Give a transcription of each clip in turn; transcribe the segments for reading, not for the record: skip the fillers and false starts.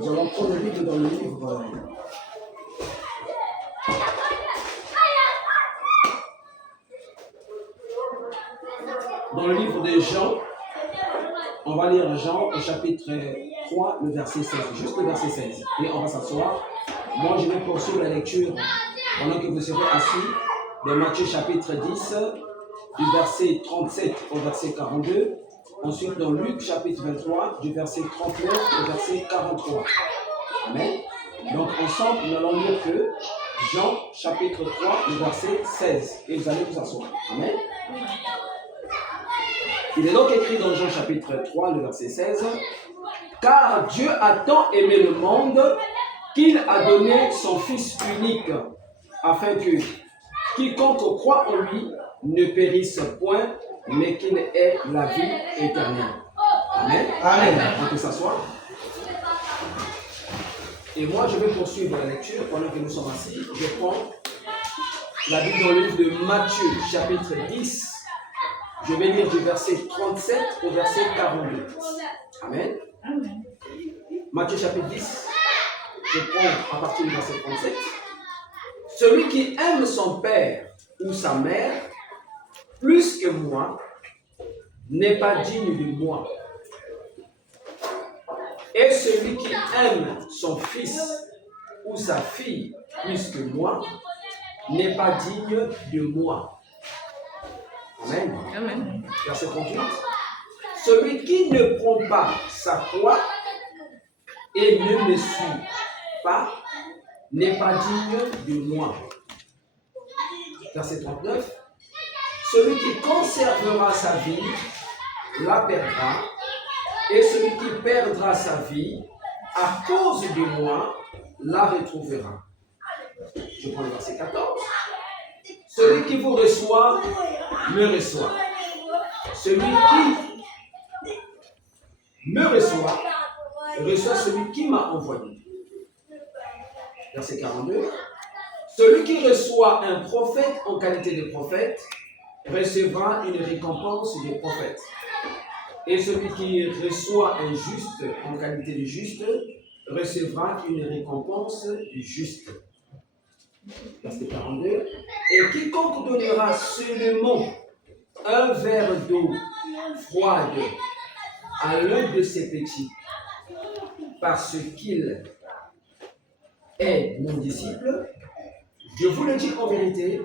Nous allons prendre le livre dans le livre. Dans le livre de Jean, on va lire Jean au chapitre 3, le verset 16, juste le verset 16. Et on va s'asseoir. Moi, je vais poursuivre la lecture pendant que vous serez assis de Matthieu chapitre 10, du verset 37 au verset 42. Ensuite, dans Luc chapitre 23, du verset 39 au verset 43. Amen. Donc, ensemble, nous allons lire que Jean chapitre 3, le verset 16. Et vous allez vous asseoir. Amen. Il est donc écrit dans Jean chapitre 3, le verset 16, « Car Dieu a tant aimé le monde qu'il a donné son Fils unique, afin que quiconque croit en lui ne périsse point, mais qu'il ait la vie éternelle. » Amen. Amen. On peut s'asseoir. Et moi, je vais poursuivre la lecture pendant que nous sommes assis. Je prends la Bible dans le livre de Matthieu, chapitre 10. Je vais lire du verset 37 au verset 42. Amen. Amen. Matthieu chapitre 10. Je prends à partir du verset 37. Celui qui aime son père ou sa mère plus que moi n'est pas digne de moi. Et celui qui aime son fils ou sa fille plus que moi n'est pas digne de moi. Amen. Amen. Verset 38. Celui qui ne prend pas sa croix et ne me suit pas n'est pas digne de moi. Verset 39. Celui qui conservera sa vie la perdra, et celui qui perdra sa vie à cause de moi la retrouvera. Je prends le verset 14. Celui qui vous reçoit me reçoit. Celui qui me reçoit reçoit celui qui m'a envoyé. Verset 42. Celui qui reçoit un prophète en qualité de prophète recevra une récompense de prophète. Et celui qui reçoit un juste en qualité de juste recevra une récompense du juste. Verset 42. Et quiconque donnera seulement un verre d'eau froide à l'un de ses petits, parce qu'il est mon disciple, je vous le dis en vérité,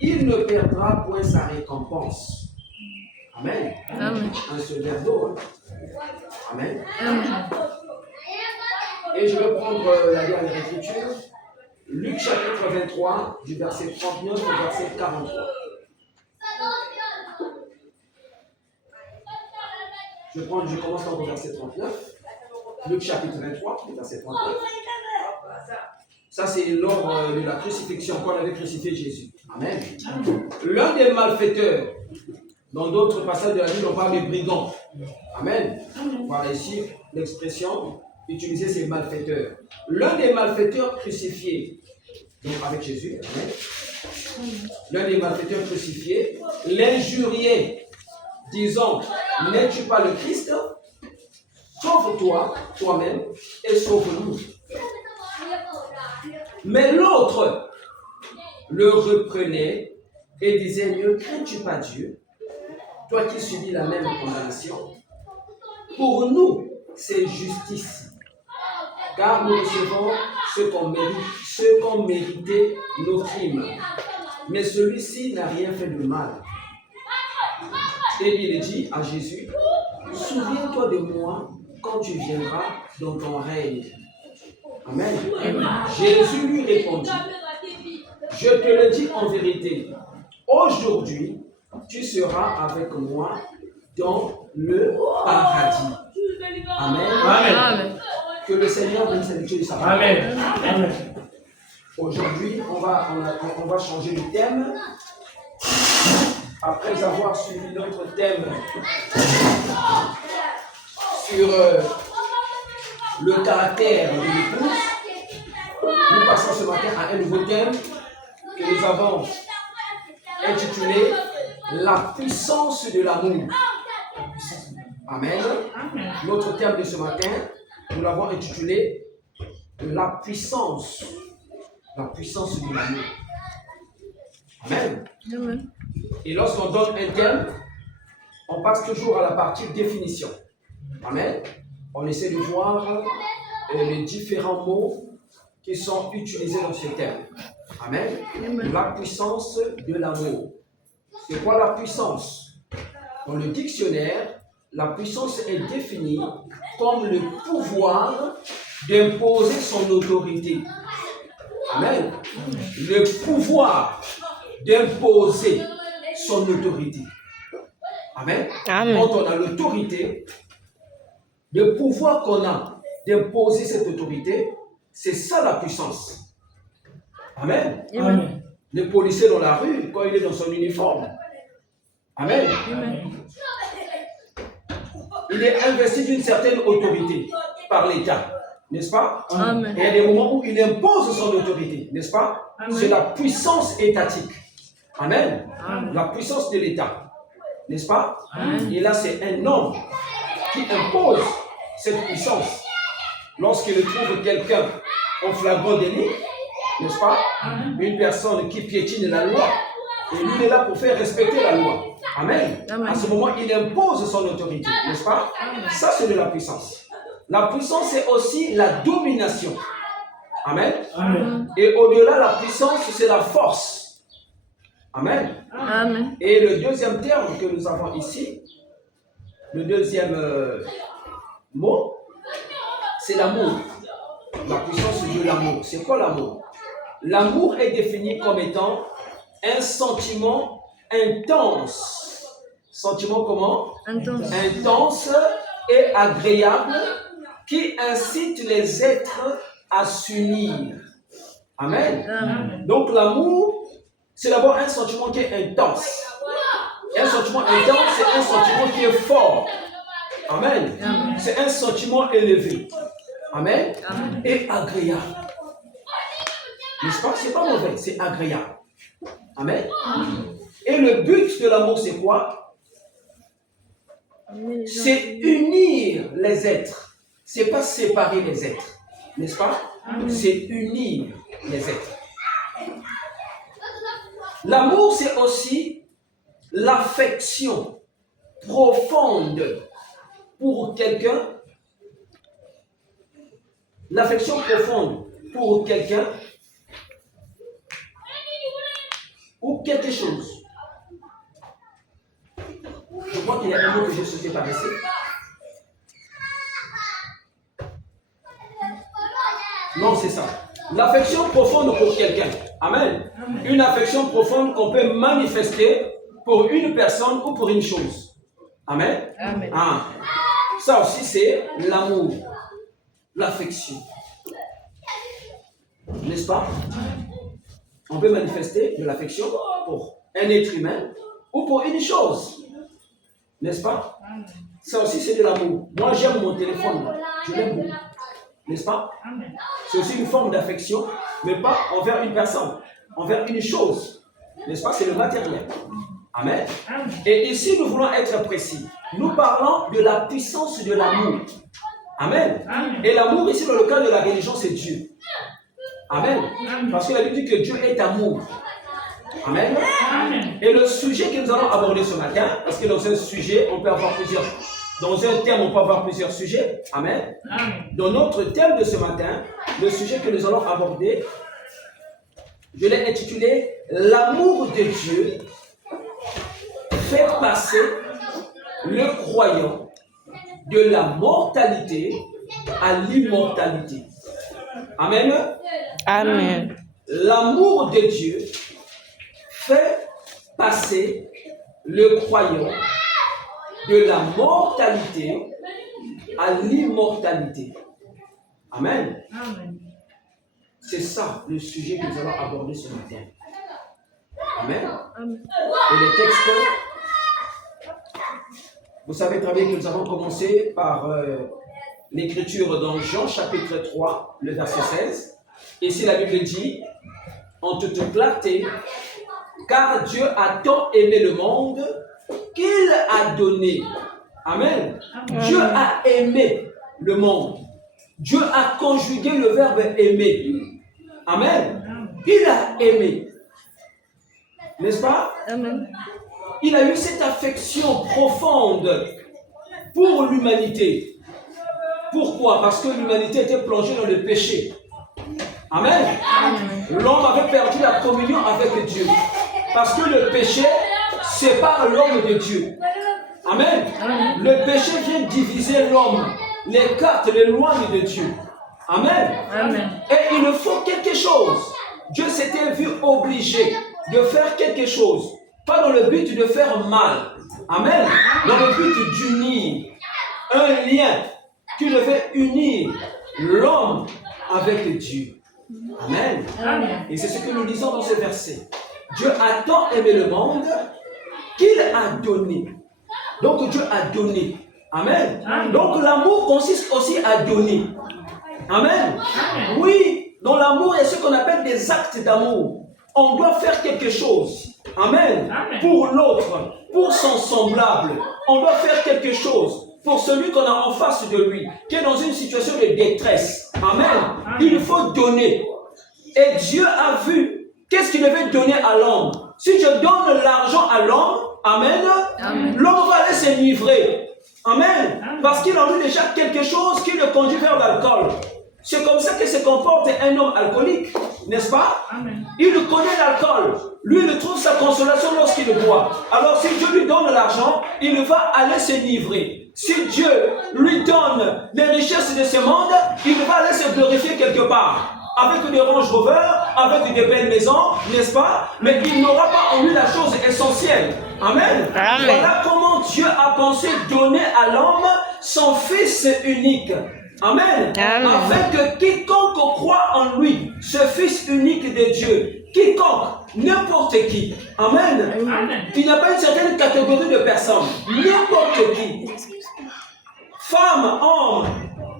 il ne perdra point sa récompense. Amen. Amen. Un seul verre d'eau. Amen. Amen. Et je vais prendre la dernière écriture. Luc chapitre 23, du verset 39 au verset 43. Je commence par le verset 39. Luc chapitre 23, du verset 39. Ça, c'est lors de la crucifixion, quand on avait crucifié Jésus. Amen. L'un des malfaiteurs, dans d'autres passages de la Bible, on parle des brigands. Amen. Voilà ici l'expression utilisée, c'est malfaiteurs. L'un des malfaiteurs crucifiés, donc avec Jésus, amen. L'un des malfaiteurs crucifiés l'injuriait, disant, n'es-tu pas le Christ? Sauve-toi, toi-même, et sauve-nous. Mais l'autre le reprenait et disait, ne crains-tu pas Dieu, toi qui subis la même condamnation? Pour nous, c'est justice, car nous recevons ce qu'ont mérité nos crimes. Mais celui-ci n'a rien fait de mal. Et il dit à Jésus, souviens-toi de moi quand tu viendras dans ton règne. Amen. Amen. Jésus lui répondit, je te le dis en vérité, aujourd'hui, tu seras avec moi dans le paradis. Amen. Amen. Que le Seigneur bénisse la lecture de sa parole. Amen. Amen. Aujourd'hui, on va changer de thème. Après avoir suivi notre thème sur le caractère de l'épouse, nous passons ce matin à un nouveau thème que nous avons intitulé La puissance de l'amour. Amen. Notre thème de ce matin, nous l'avons intitulé la puissance de l'amour. Amen. Amen. Et lorsqu'on donne un thème, on passe toujours à la partie définition. Amen. On essaie de voir les différents mots qui sont utilisés dans ce thème. Amen. La puissance de l'amour. C'est quoi la puissance? Dans le dictionnaire, la puissance est définie comme le pouvoir d'imposer son autorité. Amen. Le pouvoir d'imposer son autorité. Amen. Amen. Quand on a l'autorité, le pouvoir qu'on a d'imposer cette autorité, c'est ça la puissance. Amen. Amen. Le policier dans la rue, quand il est dans son uniforme, Amen. Amen. Il est investi d'une certaine autorité par l'État, n'est-ce pas? Amen. Et il y a des moments où il impose son autorité, n'est-ce pas? Amen. C'est la puissance étatique. Amen. Amen. La puissance de l'État, n'est-ce pas? Amen. Et là, c'est un homme qui impose cette puissance. Lorsqu'il trouve quelqu'un en flagrant délit, n'est-ce pas? Une personne qui piétine la loi, et lui il est là pour faire respecter la loi. Amen. Amen. À ce moment, il impose son autorité, n'est-ce pas? Ça, c'est de la puissance. La puissance, c'est aussi la domination. Amen. Amen. Et au-delà, la puissance, c'est la force. Amen. Amen. Et le deuxième terme que nous avons ici, le deuxième mot, c'est l'amour. La puissance de l'amour. C'est quoi l'amour? L'amour est défini comme étant un sentiment intense. Sentiment comment? Intense. Intense et agréable qui incite les êtres à s'unir. Amen. Amen. Donc l'amour, c'est d'abord un sentiment qui est intense. Un sentiment intense, c'est un sentiment qui est fort. Amen. Amen. C'est un sentiment élevé. Amen. Amen. Et agréable. N'est-ce pas? C'est pas mauvais, c'est agréable. Amen. Et le but de l'amour, c'est quoi? C'est unir les êtres. C'est pas séparer les êtres. N'est-ce pas? C'est unir les êtres. L'amour, c'est aussi l'affection profonde pour quelqu'un. L'affection profonde pour quelqu'un ou quelque chose. Je crois qu'il y a un mot que j'ai sauté par ici. Non, c'est ça. L'affection profonde pour quelqu'un. Amen. Une affection profonde qu'on peut manifester pour une personne ou pour une chose. Amen. Amen. Ah. Ça aussi, c'est l'amour. L'affection. N'est-ce pas? On peut manifester de l'affection pour un être humain ou pour une chose. N'est-ce pas? Ça aussi, c'est de l'amour. Moi, j'aime mon téléphone. Je l'aime beaucoup. N'est-ce pas? C'est aussi une forme d'affection, mais pas envers une personne, envers une chose. N'est-ce pas? C'est le matériel. Amen. Et ici, nous voulons être précis. Nous parlons de la puissance de l'amour. Amen. Et l'amour, ici, dans le cas de la religion, c'est Dieu. Amen. Parce que la Bible dit que Dieu est amour. Amen. Et le sujet que nous allons aborder ce matin, parce que dans un sujet, on peut avoir plusieurs. Dans un thème, on peut avoir plusieurs sujets. Amen. Dans notre thème de ce matin, le sujet que nous allons aborder, je l'ai intitulé l'amour de Dieu fait passer le croyant de la mortalité à l'immortalité. Amen. Amen. L'amour de Dieu fait passer le croyant de la mortalité à l'immortalité. Amen. C'est ça le sujet que nous allons aborder ce matin. Amen. Et le texte, vous savez très bien que nous avons commencé par l'écriture dans Jean chapitre 3, le verset 16. Ici la Bible dit, en toute clarté, car Dieu a tant aimé le monde qu'il a donné. Amen. Dieu a aimé le monde. Dieu a conjugué le verbe aimer. Amen. Il a aimé. N'est-ce pas? Amen. Il a eu cette affection profonde pour l'humanité. Pourquoi? Parce que l'humanité était plongée dans le péché. Amen. L'homme avait perdu la communion avec Dieu. Parce que le péché sépare l'homme de Dieu. Amen. Le péché vient diviser l'homme, l'écarte, l'éloigne de Dieu. Amen. Et il faut quelque chose. Dieu s'était vu obligé de faire quelque chose. Pas dans le but de faire mal. Amen. Dans le but d'unir un lien qui devait unir l'homme avec Dieu. Amen. Et c'est ce que nous lisons dans ce verset. Dieu a tant aimé le monde qu'il a donné. Donc Dieu a donné. Amen. Donc l'amour consiste aussi à donner. Amen. Oui, dans l'amour, il y a ce qu'on appelle des actes d'amour. On doit faire quelque chose. Amen. Pour l'autre, pour son semblable. On doit faire quelque chose pour celui qu'on a en face de lui, qui est dans une situation de détresse. Amen. Il faut donner. Et Dieu a vu qu'est-ce qu'il devait donner à l'homme. Si je donne l'argent à l'homme, amen, l'homme va aller se livrer. Amen. Parce qu'il en a déjà quelque chose qui le conduit vers l'alcool. C'est comme ça que se comporte un homme alcoolique, n'est-ce pas? Il connaît l'alcool. Lui, il trouve sa consolation lorsqu'il le boit. Alors, si Dieu lui donne l'argent, il va aller se livrer. Si Dieu lui donne les richesses de ce monde, il va aller se glorifier quelque part. Avec des Range Rover, avec des belles maisons, n'est-ce pas? Mais il n'aura pas en lui la chose essentielle. Amen. Voilà comment Dieu a pensé donner à l'homme son Fils unique. Amen. Afin que quiconque croit en lui, ce Fils unique de Dieu, quiconque, n'importe qui, amen, il n'y a pas une certaine catégorie de personnes, n'importe qui, femme, homme,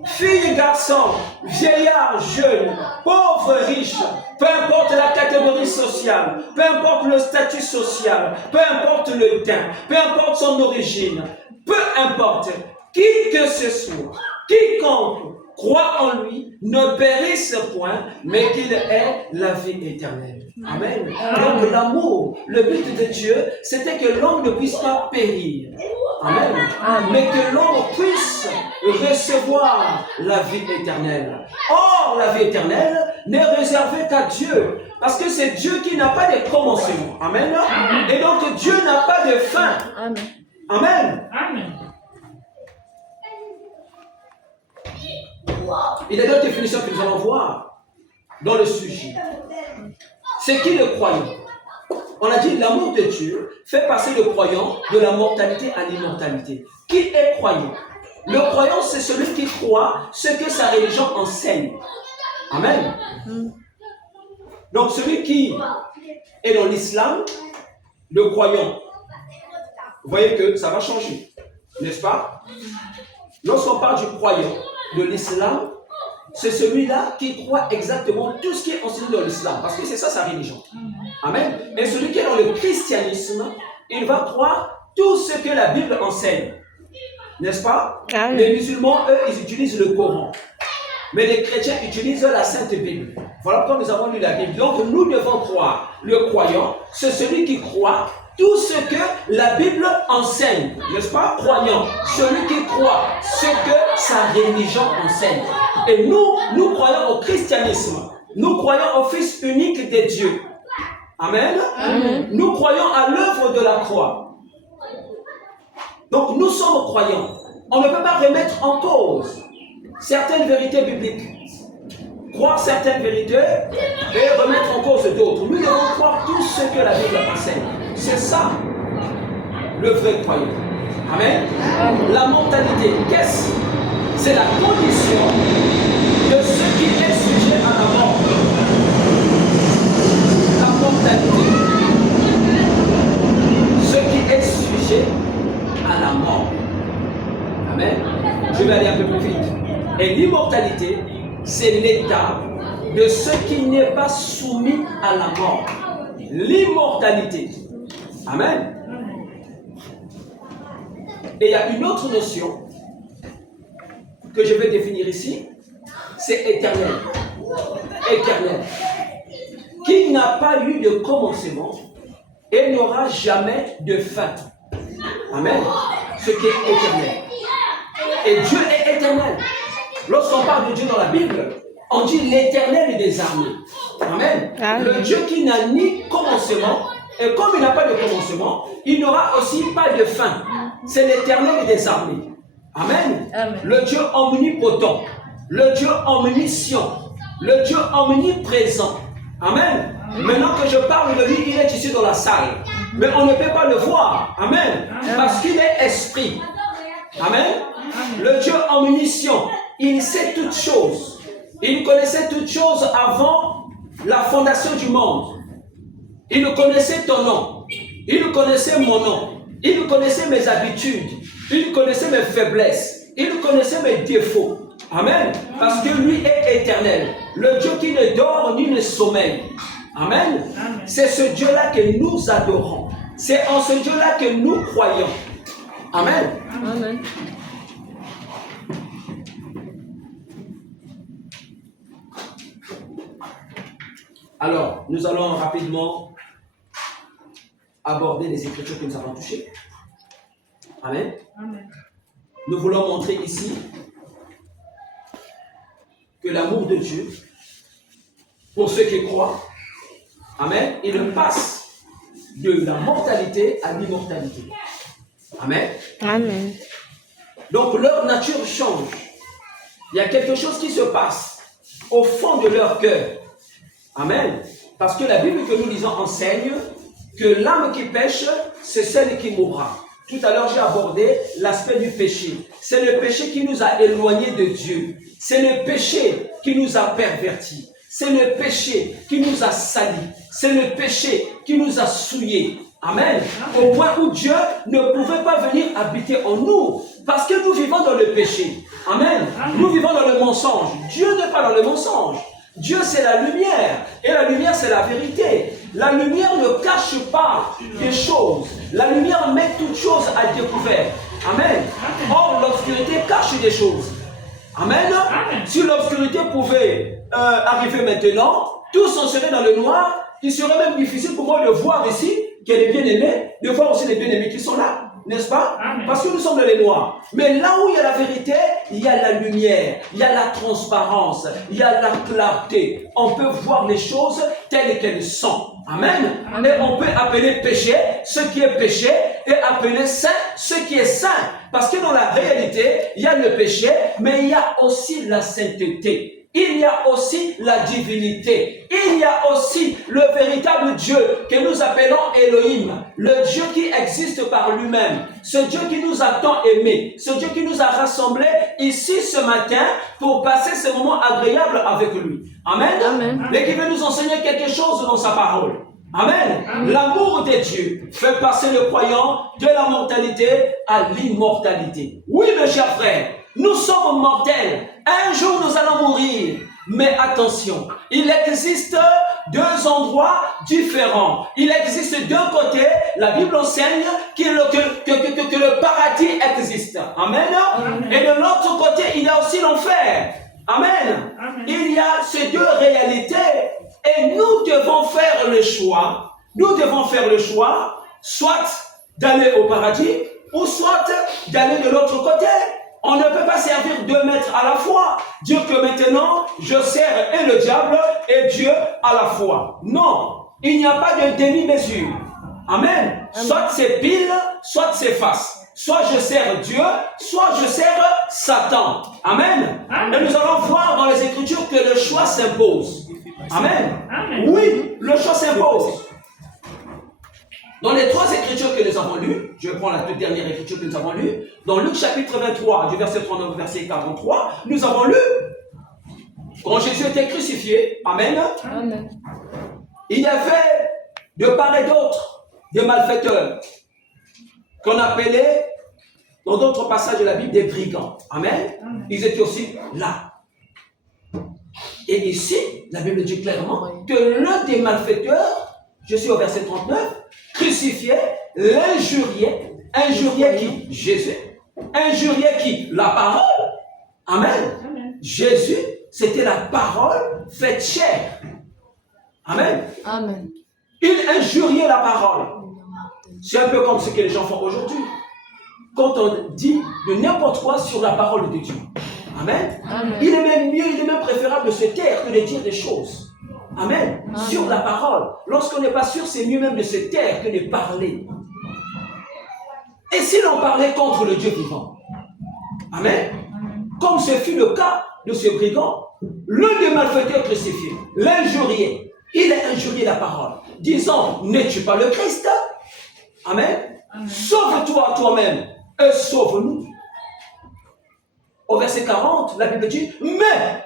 fille, garçon, vieillard, jeune, pauvre, riche, peu importe la catégorie sociale, peu importe le statut social, peu importe le teint, peu importe son origine, peu importe, qui que ce soit, quiconque croit en lui ne périsse point, mais qu'il ait la vie éternelle. Amen. Donc l'amour, le but de Dieu, c'était que l'homme ne puisse pas périr. Amen. Mais que l'homme puisse recevoir la vie éternelle. Or, la vie éternelle n'est réservée qu'à Dieu. Parce que c'est Dieu qui n'a pas de commencement. Amen. Et donc Dieu n'a pas de fin. Amen. Il y a d'autres définitions que nous allons voir dans le sujet. C'est qui le croyant? On a dit l'amour de Dieu fait passer le croyant de la mortalité à l'immortalité. Qui est croyant? Le croyant, c'est celui qui croit ce que sa religion enseigne. Amen. Donc celui qui est dans l'islam, le croyant, vous voyez que ça va changer, n'est-ce pas? Lorsqu'on parle du croyant de l'islam, c'est celui-là qui croit exactement tout ce qui est enseigné dans l'islam, parce que c'est ça sa religion. Amen. Et celui qui est dans le christianisme, il va croire tout ce que la Bible enseigne. N'est-ce pas? Les musulmans, eux, ils utilisent le Coran. Mais les chrétiens utilisent la Sainte Bible. Voilà pourquoi nous avons lu la Bible. Donc nous devons croire. Le croyant, c'est celui qui croit tout ce que la Bible enseigne. N'est-ce pas? Croyant. Celui qui croit ce que sa religion enseigne. Et nous croyons au christianisme. Nous croyons au Fils unique de Dieu. Amen. Nous croyons à l'œuvre de la croix. Donc nous sommes croyants. On ne peut pas remettre en cause certaines vérités bibliques. Croire certaines vérités et remettre en cause d'autres. Nous devons croire tout ce que la Bible enseigne. C'est ça le vrai croyant. Amen. La mortalité, qu'est-ce? C'est la condition de ce qui est sujet à la mort. La mortalité. Ce qui est sujet à la mort. Amen. Je vais aller un peu plus vite. Et l'immortalité, c'est l'état de ce qui n'est pas soumis à la mort. L'immortalité. Amen. Et il y a une autre notion que je vais définir ici. c'est éternel. Éternel. Qui n'a pas eu de commencement et n'aura jamais de fin. Amen. Ce qui est éternel. Et Dieu est éternel. Lorsqu'on parle de Dieu dans la Bible, on dit l'éternel des armées. Amen. Amen. Le Dieu qui n'a ni commencement, et comme il n'a pas de commencement, il n'aura aussi pas de fin. C'est l'éternel des armées. Amen. Amen. Le Dieu omnipotent, le Dieu omniscient, le Dieu omniprésent. Amen. Maintenant que je parle de lui, il est ici dans la salle. Mais on ne peut pas le voir. Amen. Parce qu'il est esprit. Amen. Le Dieu omniscient, il sait toutes choses. Il connaissait toutes choses avant la fondation du monde. Il connaissait ton nom. Il connaissait mon nom. Il connaissait mes habitudes. Il connaissait mes faiblesses. Il connaissait mes défauts. Amen. Parce que lui est éternel. Le Dieu qui ne dort ni ne sommeille. Amen. C'est ce Dieu-là que nous adorons. C'est en ce Dieu-là que nous croyons. Amen. Amen. Alors, nous allons rapidement aborder les écritures que nous avons touchées. Amen. Amen. Nous voulons montrer ici que l'amour de Dieu, pour ceux qui croient, amen, il passe de la mortalité à l'immortalité. Amen. Amen. Donc leur nature change. Il y a quelque chose qui se passe au fond de leur cœur. Amen. Parce que la Bible que nous lisons enseigne que l'âme qui pêche, c'est celle qui mourra. Tout à l'heure, j'ai abordé l'aspect du péché. C'est le péché qui nous a éloignés de Dieu. C'est le péché qui nous a pervertis. C'est le péché qui nous a salis. C'est le péché qui nous a souillés. Amen. Au point où Dieu ne pouvait pas venir habiter en nous. Parce que nous vivons dans le péché. Amen. Nous vivons dans le mensonge. Dieu n'est pas dans le mensonge. Dieu, c'est la lumière. Et la lumière, c'est la vérité. La lumière ne cache pas des choses. La lumière met toutes choses à découvert. Amen. Or, l'obscurité cache des choses. Amen. Si l'obscurité pouvait arriver maintenant, tous on serait dans le noir. Il serait même difficile pour moi de voir ici qu'il y a des bien-aimés, de voir aussi les bien-aimés qui sont là. N'est-ce pas? Parce que nous sommes dans les noirs. Mais là où il y a la vérité, il y a la lumière, il y a la transparence, il y a la clarté. On peut voir les choses telles qu'elles sont. Amen. Et on peut appeler péché ce qui est péché et appeler saint ce qui est saint. Parce que dans la réalité, il y a le péché, mais il y a aussi la sainteté. Il y a aussi la divinité. Il y a aussi le véritable Dieu que nous appelons Elohim. Le Dieu qui existe par lui-même. Ce Dieu qui nous a tant aimés. Ce Dieu qui nous a rassemblés ici ce matin pour passer ce moment agréable avec lui. Amen. Amen. Mais qui veut nous enseigner quelque chose dans sa parole. Amen. L'amour de Dieu fait passer le croyant de la mortalité à l'immortalité. Oui, mes chers frères, nous sommes mortels. Un jour, nous allons mourir. Mais attention, il existe deux endroits différents. Il existe d'un côté, la Bible enseigne que le paradis existe. Amen. Et de l'autre côté, il y a aussi l'enfer. Amen. Il y a ces deux réalités. Et nous devons faire le choix. Nous devons faire le choix, soit d'aller au paradis, ou soit d'aller de l'autre côté. On ne peut pas servir deux maîtres à la fois. Dire que maintenant, je sers et le diable et Dieu à la fois. Non, il n'y a pas de demi-mesure. Amen. Soit c'est pile, soit c'est face. Soit je sers Dieu, soit je sers Satan. Amen. Et nous allons voir dans les Écritures que le choix s'impose. Amen. Oui, le choix s'impose. Dans les trois écritures que nous avons lues, je prends la toute dernière écriture que nous avons lue, dans Luc chapitre 23, du verset 39 au verset 43, nous avons lu, quand Jésus était crucifié, amen, Amen. il y avait de part et d'autre des malfaiteurs, qu'on appelait, dans d'autres passages de la Bible, des brigands. Amen. Ils étaient aussi là. Et ici, la Bible dit clairement que l'un des malfaiteurs, je suis au verset 39, crucifié, l'injuriait. Injuriait qui? Jésus. Injuriait qui? La parole. Amen. Jésus c'était la parole faite chair. Amen. Amen. Il injuriait la parole. C'est un peu comme ce que les gens font aujourd'hui. Quand on dit de n'importe quoi sur la parole de Dieu. Amen. Amen. Il est même mieux, il est même préférable de se taire que de dire des choses. Amen. Amen. Sur la parole. Lorsqu'on n'est pas sûr, c'est mieux même de se taire que de parler. Et si l'on parlait contre le Dieu vivant? Amen. Comme ce fut le cas de ce brigand, l'un des malfaiteurs crucifiés, l'injuriait. Il a injurié la parole, disant, n'es-tu pas le Christ? Amen. Amen. Sauve-toi toi-même et sauve-nous. Au verset 40, la Bible dit, mais,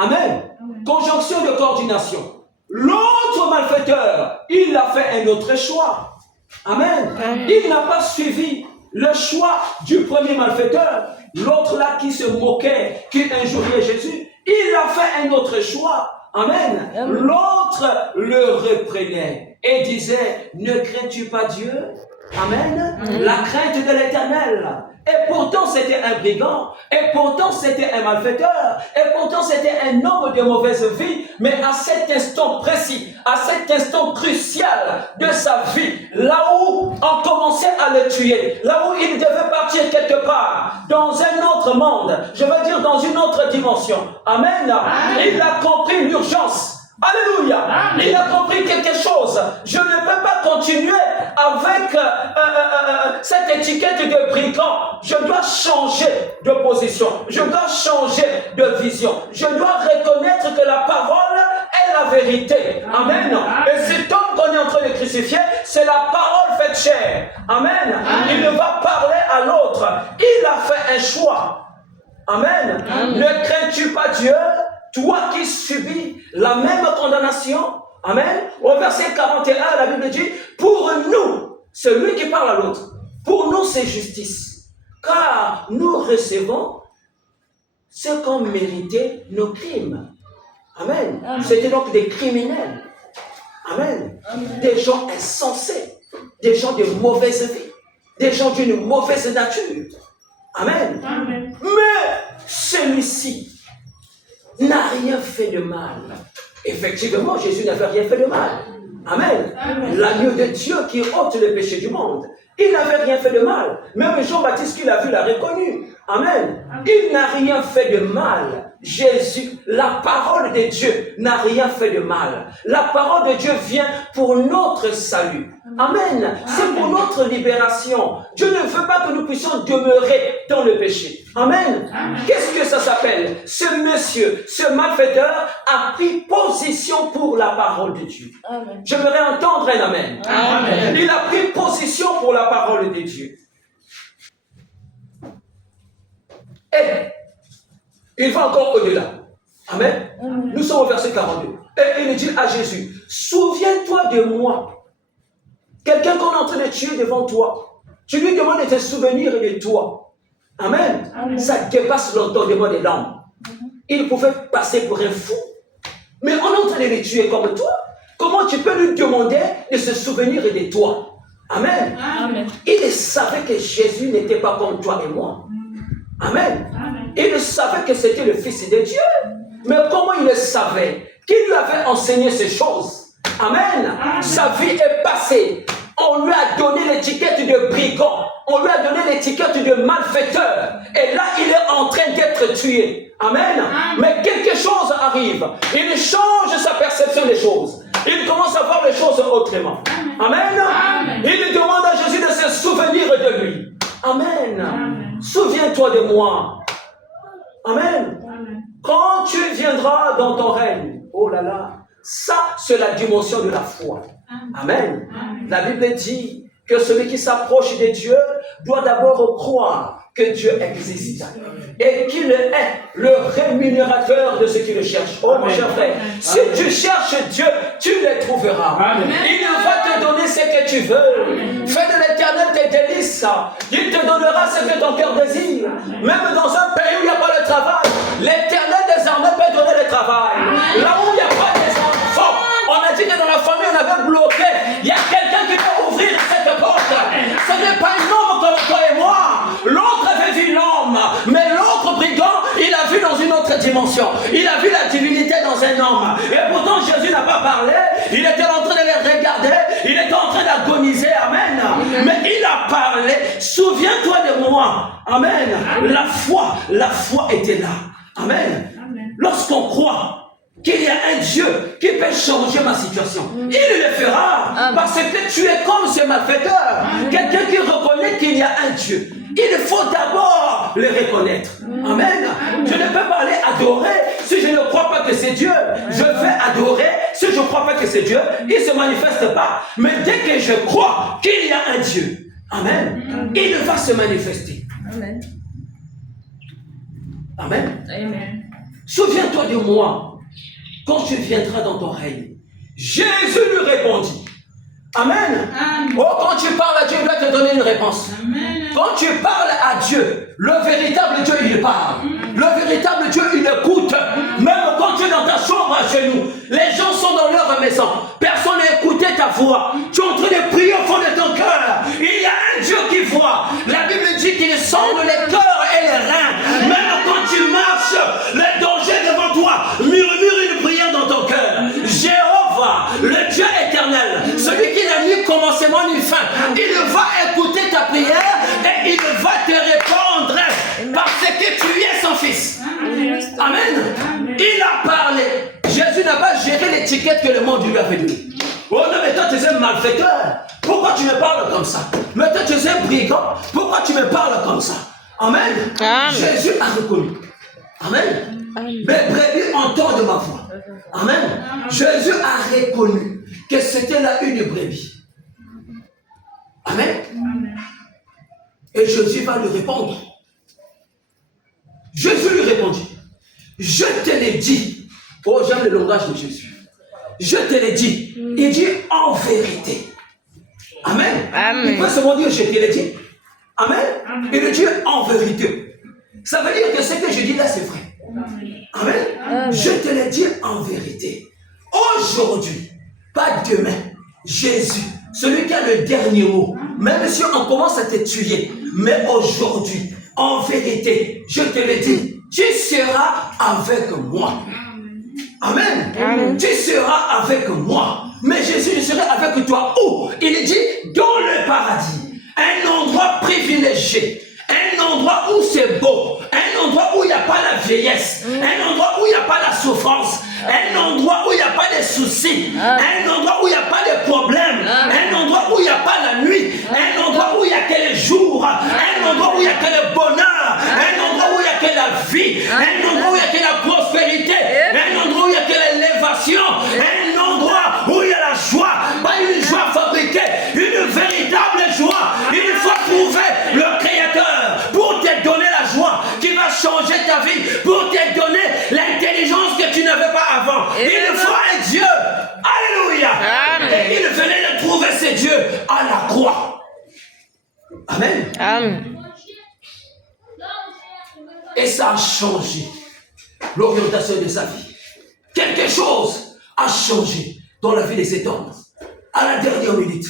Amen, conjonction de coordination. L'autre malfaiteur, il a fait un autre choix. Amen. Il n'a pas suivi le choix du premier malfaiteur, l'autre là qui se moquait, qui injuriait Jésus. Il a fait un autre choix. Amen. L'autre le reprenait et disait, ne crains-tu pas Dieu? Amen. La crainte de l'Éternel. Et pourtant c'était un brigand, et pourtant c'était un malfaiteur, et pourtant c'était un homme de mauvaise vie, mais à cet instant précis, à cet instant crucial de sa vie, là où on commençait à le tuer, là où il devait partir quelque part, dans un autre monde, je veux dire dans une autre dimension. Amen. Il a compris l'urgence. Alléluia. Il a compris quelque chose. Je ne peux pas continuer avec cette étiquette de brigand. Je dois changer de position. Je dois changer de vision. Je dois reconnaître que la parole est la vérité. Amen. Et cet homme qu'on est en train de crucifier, c'est la parole faite chair. Amen. Il va parler à l'autre. Il a fait un choix. Amen. Ne crains-tu pas Dieu? Toi qui subis la même condamnation, amen. Au verset 41, la Bible dit, pour nous, celui qui parle à l'autre, pour nous c'est justice, car nous recevons ce qu'ont mérité nos crimes. Amen. C'était donc des criminels. Amen. Des gens insensés, des gens de mauvaise vie, des gens d'une mauvaise nature. Amen. Mais celui-ci n'a rien fait de mal. Effectivement, Jésus n'avait rien fait de mal. Amen. L'agneau de Dieu qui ôte le péché du monde. Il n'avait rien fait de mal. Même Jean-Baptiste qui l'a vu l'a reconnu. Amen. Il n'a rien fait de mal. Jésus, la parole de Dieu n'a rien fait de mal. La parole de Dieu vient pour notre salut. Amen. C'est pour notre libération. Dieu ne veut pas que nous puissions demeurer dans le péché. Amen. Qu'est-ce que ça s'appelle? Ce monsieur, ce malfaiteur a pris position pour la parole de Dieu. Amen. J'aimerais entendre un amen. Amen. Il a pris position pour la parole de Dieu. Et il va encore au-delà. Amen. Nous sommes au verset 42. Et il dit à Jésus, souviens-toi de moi. Quelqu'un qu'on est en train de tuer devant toi. Tu lui demandes de te souvenir de toi. Amen. Ça dépasse l'entendement des langues. Il pouvait passer pour un fou. Mais on est en train de le tuer comme toi. Comment tu peux lui demander de se souvenir de toi? Amen. Il savait que Jésus n'était pas comme toi et moi. Amen. Il savait que c'était le Fils de Dieu. Mais comment il le savait? Qui lui avait enseigné ces choses? Amen. Sa vie est passée. On lui a donné l'étiquette de brigand. On lui a donné l'étiquette de malfaiteur. Et là, il est en train d'être tué. Amen. Mais quelque chose arrive. Il change sa perception des choses. Il commence à voir les choses autrement. Amen. Il demande à Jésus de se souvenir de lui. Amen. Souviens-toi de moi. Amen. Quand tu viendras dans ton règne, oh là là, ça c'est la dimension de la foi. Amen. La Bible dit que celui qui s'approche de Dieu doit d'abord croire que Dieu existe et qu'il est le rémunérateur de ceux qui le cherchent. Oh mon cher frère, si tu cherches Dieu, tu le trouveras. Il va te donner ce que tu veux. Fais de l'Éternel tes délices. Il te donnera ce que ton cœur désire. Même dans un pays où il n'y a pas de travail, l'Éternel désormais peut donner le travail. Là où il n'y a pas des enfants, on a dit que dans la famille on avait bloqué. Il y a quelqu'un qui peut ouvrir cette porte. Ce n'est pas un homme comme toi et moi. L'autre avait vu l'homme, mais l'autre brigand, il a vu dans une autre dimension. Il a vu la divinité dans un homme. Et pourtant, Jésus n'a pas parlé. Il était en train de les regarder. Il était en train d'agoniser. Amen. Mais il a parlé. Souviens-toi de moi. Amen. La foi était là. Amen. Lorsqu'on croit qu'il y a un Dieu qui peut changer ma situation, il le fera. Parce que tu es comme ce malfaiteur. Quelqu'un qui reconnaît qu'il y a un Dieu. Il faut d'abord le reconnaître. Amen. Je ne peux pas aller adorer si je ne crois pas que c'est Dieu. Je vais adorer si je ne crois pas que c'est Dieu. Il ne se manifeste pas. Mais dès que je crois qu'il y a un Dieu, amen, il va se manifester. Amen. Amen. Amen. Souviens-toi de moi quand tu viendras dans ton règne. Jésus lui répondit. Amen. Oh, quand tu parles à Dieu, il va te donner une réponse. Amen. Quand tu parles à Dieu, le véritable Dieu, il parle. Le véritable Dieu, il écoute. Même quand tu es dans ta chambre à genoux, les gens sont dans leur maison. Personne n'a écouté ta voix. Tu es en train de prier au fond de ton cœur. Il y a un Dieu qui voit. La Bible dit qu'il sonde les cœurs et les reins. Même quand tu marches, les dangers devant toi, murmure une prière dans ton cœur. Jéhovah, le Dieu éternel, celui qui n'a ni commencement ni fin, il va écouter ta prière et il va te répondre parce que tu es son fils. Amen. Il a parlé. Jésus n'a pas géré l'étiquette que le monde lui avait donnée. Oh non, mais toi tu es un malfaiteur. Pourquoi tu me parles comme ça? Mais toi tu es un brigand. Pourquoi tu me parles comme ça? Amen. Jésus a reconnu. Amen. Mes brebis entendent ma voix. Amen. Jésus a reconnu que c'était là une brebis. Amen. Et Jésus va lui répondre. Jésus lui répondit. Je te l'ai dit. Oh, j'aime le langage de Jésus. Je te l'ai dit. Il dit en vérité. Amen. Il peut seulement dire je te l'ai dit. Amen. Il dit en vérité. Ça veut dire que ce que je dis là, c'est vrai. Amen. Je te l'ai dit en vérité. Aujourd'hui, pas demain, Jésus, celui qui a le dernier mot, même si on commence à te tuer, mais aujourd'hui, en vérité, je te le dis, tu seras avec moi. Amen. Tu seras avec moi. Mais Jésus, je serai avec toi où? Il dit dans le paradis, un endroit privilégié. Un endroit où c'est beau, un endroit où il n'y a pas la vieillesse, un endroit où il n'y a pas la souffrance, un endroit où il n'y a pas de soucis, un endroit où il n'y a pas de problèmes, un endroit où il n'y a pas la nuit, un endroit où il n'y a que les jours, un endroit où il n'y a que le bonheur, un endroit où il n'y a que la vie, un endroit où il n'y a que la prospérité, un endroit où il n'y a que l'élévation, un endroit où il y a la joie, pas une joie fabriquée, une véritable joie. Il faut trouver le Créateur pour te donner la joie qui va changer ta vie, pour te donner l'intelligence que tu n'avais pas avant. Il faut un Dieu. Alléluia. Et il venait de trouver ce Dieu à la croix. Amen. Et ça a changé l'orientation de sa vie. Quelque chose a changé dans la vie de cet homme à la dernière minute.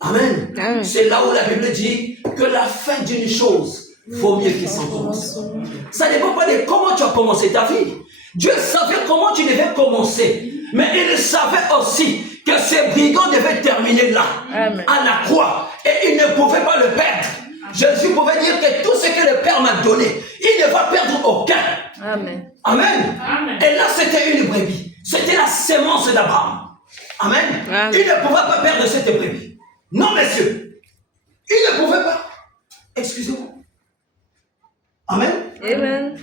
Amen. C'est là où la Bible dit que la fin d'une chose vaut mieux que son commencement. Ça ne dépend pas de comment tu as commencé ta vie. Dieu savait comment tu devais commencer. Mais il savait aussi que ces brigands devaient terminer là, à la croix. Et il ne pouvait pas le perdre. Jésus pouvait dire que tout ce que le Père m'a donné, il ne va perdre aucun. Amen. Et là, c'était une brebis. C'était la sémence d'Abraham. Amen. Il ne pouvait pas perdre cette brebis. Non, messieurs. Il ne pouvait pas. Excusez-moi. Amen.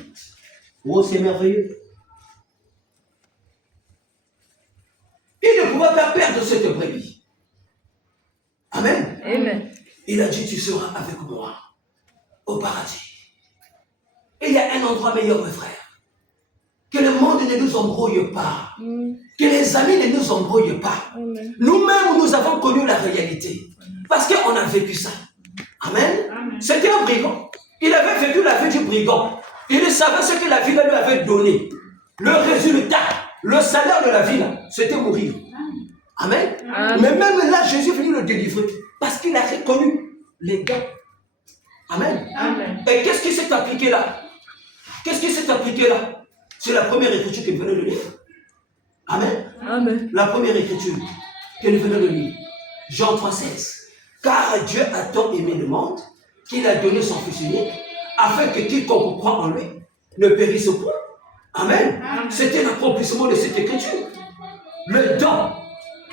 Oh, c'est merveilleux. Il ne pouvait pas perdre cette brebis. Amen. Il a dit, tu seras avec moi au paradis. Il y a un endroit meilleur, mes frères. Que le monde ne nous embrouille pas. Que les amis ne nous embrouillent pas. Nous-mêmes, nous avons connu la réalité. Parce qu'on a vécu ça. Amen. C'était un brigand. Il avait vécu la vie du brigand. Il savait ce que la vie lui avait donné. Le résultat, le salaire de la vie, c'était mourir. Amen. Mais même là, Jésus est venu le délivrer. Parce qu'il a reconnu les gars. Amen. Et qu'est-ce qui s'est appliqué là? C'est la première écriture que nous venons de lire. Amen. Amen. La première écriture que nous venons de lire. Jean 3,16. Car Dieu a tant aimé le monde qu'il a donné son Fils unique, afin que quiconque croit en lui ne périsse point. Amen. C'était l'accomplissement de cette écriture. Le don,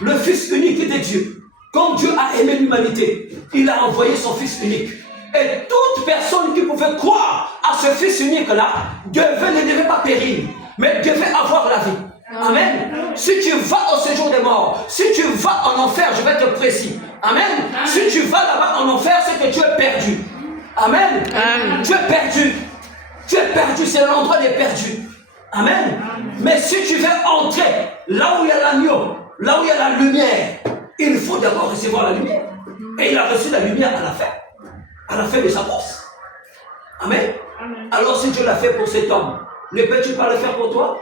le Fils unique de Dieu. Comme Dieu a aimé l'humanité, il a envoyé son Fils unique. Et toute personne qui pouvait croire à ce Fils unique-là ne devait pas périr, mais devait avoir la vie. Amen. Si tu vas au séjour des morts, si tu vas en enfer, je vais être précis. Amen. Si tu vas là-bas en enfer, c'est que tu es perdu. Amen. Tu es perdu. Tu es perdu, c'est l'endroit des perdus. Amen. Mais si tu veux entrer là où il y a l'agneau, là où il y a la lumière, il faut d'abord recevoir la lumière. Et il a reçu la lumière à la fin de sa course. Amen. Alors si Dieu l'a fait pour cet homme, ne peux-tu pas le faire pour toi?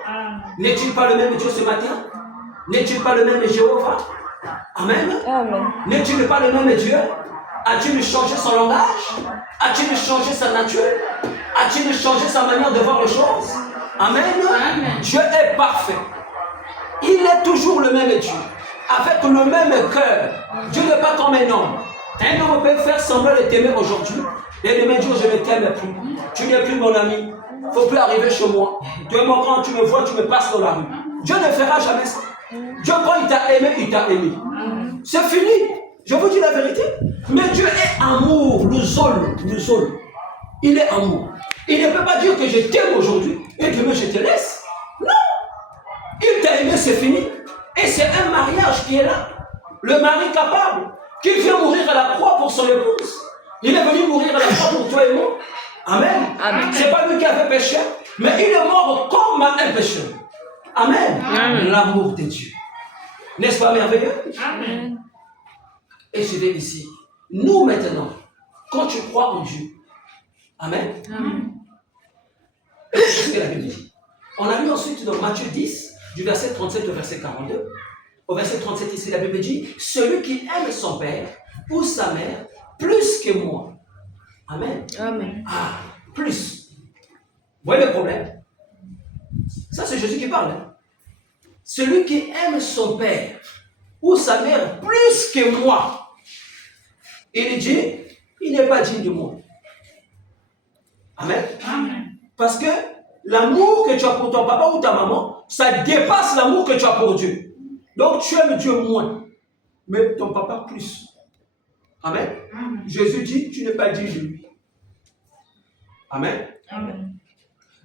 N'est-il pas le même Dieu ce matin? N'est-il pas le même Jéhovah? Amen. N'est-il pas le même Dieu? A-t-il changé son langage? A-t-il changé sa nature? A-t-il changé sa manière de voir les choses? Amen. Dieu est parfait. Il est toujours le même Dieu, avec le même cœur. Dieu n'est pas comme un homme. Un homme peut faire semblant de t'aimer aujourd'hui et demain dire je ne t'aime plus. Tu n'es plus mon ami. Il ne faut plus arriver chez moi. Demain quand tu me vois, tu me passes dans la rue. Dieu ne fera jamais ça. Dieu quand il t'a aimé, il t'a aimé. C'est fini. Je vous dis la vérité. Mais Dieu est amour, le zôle. Il est amour. Il ne peut pas dire que je t'aime aujourd'hui et demain je te laisse. Non. Il t'a aimé, c'est fini. Et c'est un mariage qui est là. Le mari capable, qui vient mourir à la croix pour son épouse. Il est venu mourir à la croix pour toi et moi. Amen. C'est pas lui qui avait péché, mais il est mort comme un pécheur. Amen. L'amour de Dieu. N'est-ce pas merveilleux? Amen. Et je vais ici. Nous maintenant, quand tu crois en Dieu, Amen. C'est ce que la Bible dit. On a lu ensuite dans Matthieu 10, du verset 37 au verset 42. Au verset 37 ici, la Bible dit, celui qui aime son père ou sa mère plus que moi. Amen. Ah, plus. Vous voyez le problème? Ça, c'est Jésus qui parle. Hein? Celui qui aime son père ou sa mère plus que moi, il dit, il n'est pas digne de moi. Amen. Parce que l'amour que tu as pour ton papa ou ta maman, ça dépasse l'amour que tu as pour Dieu. Donc tu aimes Dieu moins, mais ton papa plus. Amen. Jésus dit, tu n'es pas digne de lui. Amen.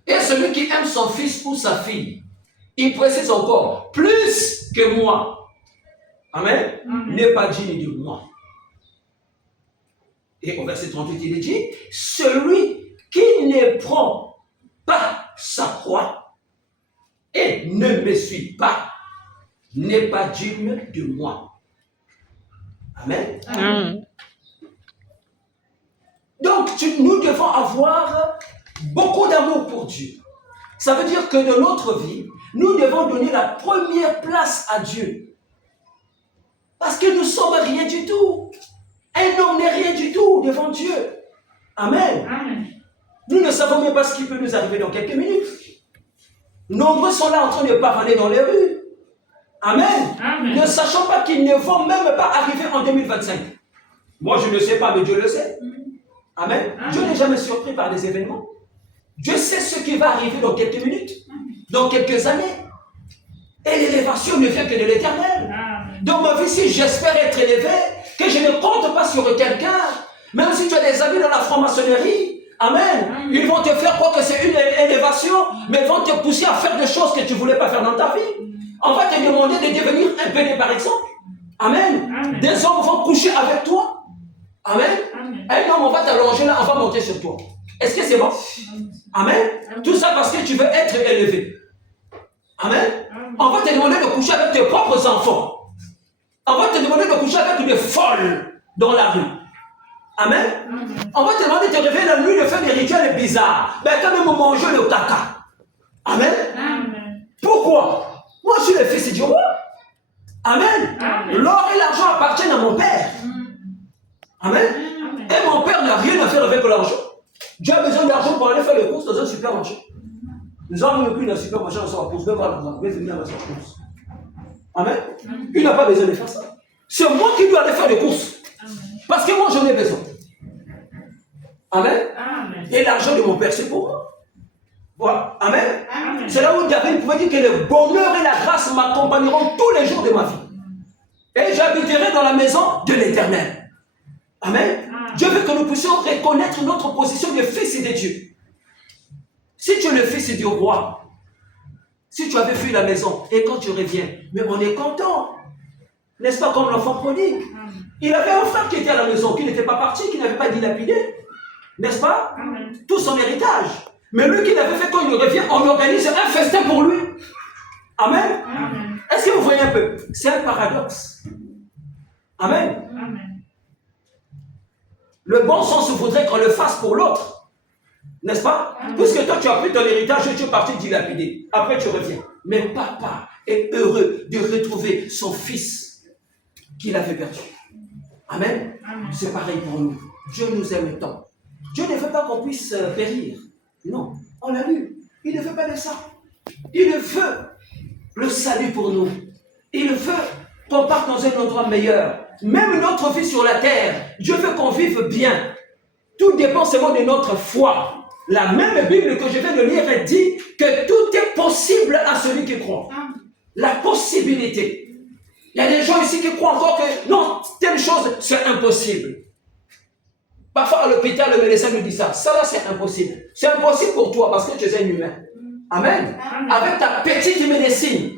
Et celui qui aime son fils ou sa fille, il précise encore, plus que moi. Amen. N'est pas digne de moi. Et au verset 38, il dit, celui qui ne prend pas sa croix et ne me suit pas n'est pas digne de moi. Amen. Donc, nous devons avoir beaucoup d'amour pour Dieu. Ça veut dire que dans notre vie, nous devons donner la première place à Dieu. Parce que nous ne sommes rien du tout. Un homme n'est rien du tout devant Dieu. Amen. Nous ne savons même pas ce qui peut nous arriver dans quelques minutes. Nombreux sont là en train de pavaner dans les rues. Amen. Ne sachant pas qu'ils ne vont même pas arriver en 2025. Moi, je ne sais pas, mais Dieu le sait. Amen. Dieu n'est jamais surpris par des événements. Dieu sait ce qui va arriver dans quelques minutes, dans quelques années. Et l'élévation ne vient que de l'Éternel. Dans ma vie, si j'espère être élevé, que je ne compte pas sur quelqu'un, même si tu as des amis dans la franc-maçonnerie, amen, ils vont te faire croire que c'est une élévation, mais ils vont te pousser à faire des choses que tu ne voulais pas faire dans ta vie. On va te demander de devenir un béné, par exemple. Amen. Des hommes vont coucher avec toi. Amen. Un homme, on va t'allonger là, on va monter sur toi. Est-ce que c'est bon? Amen. Tout ça parce que tu veux être élevé. Amen. On va te demander de coucher avec tes propres enfants. On va te demander de coucher avec des folles dans la rue. Amen. On va te demander de te réveiller la nuit, de faire des rituels bizarres. Mais quand même manger le caca. Amen. Pourquoi? Moi, je suis le fils du roi. Amen. L'or et l'argent appartiennent à mon père. Amen. Et mon père n'a rien à faire avec l'argent. Dieu a besoin d'argent pour aller faire les courses dans un supermarché. Nous avons pris dans le supermarché, on s'en repose, même pas là, mais venir à la course. Amen. Il n'a pas besoin de faire ça. C'est moi qui dois aller faire des courses. Parce que moi, j'en ai besoin. Amen. Et l'argent de mon père, c'est pour moi. Voilà. Amen. C'est là où David pouvait dire que le bonheur et la grâce m'accompagneront tous les jours de ma vie. Et j'habiterai dans la maison de l'Éternel. Amen. Dieu veut que nous puissions reconnaître notre position de fils et de Dieu. Si tu es le fils du roi, si tu avais fui la maison et quand tu reviens, mais on est content. N'est-ce pas comme l'enfant prodigue? Il avait un frère qui était à la maison, qui n'était pas parti, qui n'avait pas dilapidé. N'est-ce pas? Tout son héritage. Mais lui qui l'avait fait quand il revient, on organise un festin pour lui. Amen. Est-ce que vous voyez un peu? C'est un paradoxe. Amen. Le bon sens voudrait qu'on le fasse pour l'autre. N'est-ce pas? Puisque toi tu as pris ton héritage et tu es parti dilapider. Après tu reviens. Mais papa est heureux de retrouver son fils qu'il avait perdu. Amen. C'est pareil pour nous. Dieu nous aime tant. Dieu ne veut pas qu'on puisse périr. Non, on l'a lu. Il ne veut pas de ça. Il veut le salut pour nous. Il veut qu'on parte dans un endroit meilleur. Même notre vie sur la terre, Dieu veut qu'on vive bien. Tout dépend seulement de notre foi. La même Bible que je viens de lire dit que tout est possible à celui qui croit. La possibilité. Il y a des gens ici qui croient encore que non, telle chose, c'est impossible. Parfois à l'hôpital, le médecin nous dit ça. Ça là, c'est impossible. C'est impossible pour toi parce que tu es un humain. Amen. Avec ta petite médecine.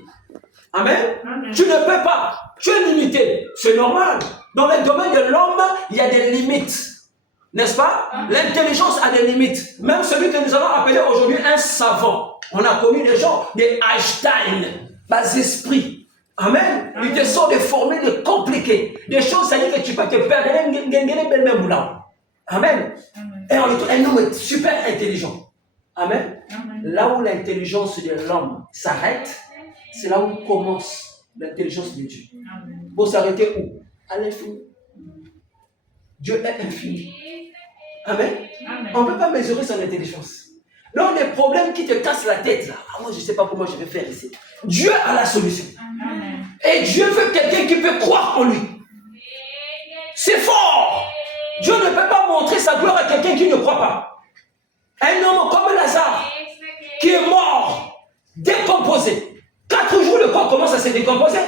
Amen. Tu ne peux pas. Tu es limité. C'est normal. Dans le domaine de l'homme, il y a des limites. N'est-ce pas? L'intelligence a des limites. Même celui que nous allons appeler aujourd'hui un savant. On a connu des gens, des Einstein, bas esprits. Amen. Ils te sortent des formules compliquées. Des choses, ça dit que tu peux te perdre. Amen. Et un homme est super intelligent. Amen. Là où l'intelligence de l'homme s'arrête, c'est là où commence l'intelligence de Dieu. Pour s'arrêter où? À l'infini. Dieu est infini. Amen. On ne peut pas mesurer son intelligence. Là, les problèmes qui te cassent la tête, là, moi je ne sais pas comment je vais faire ici. Dieu a la solution. Et Dieu veut quelqu'un qui peut croire en lui. C'est fort. Dieu ne peut pas montrer sa gloire à quelqu'un qui ne croit pas. Un homme comme Lazare, qui est mort, décomposé. 4 jours, le corps commence à se décomposer.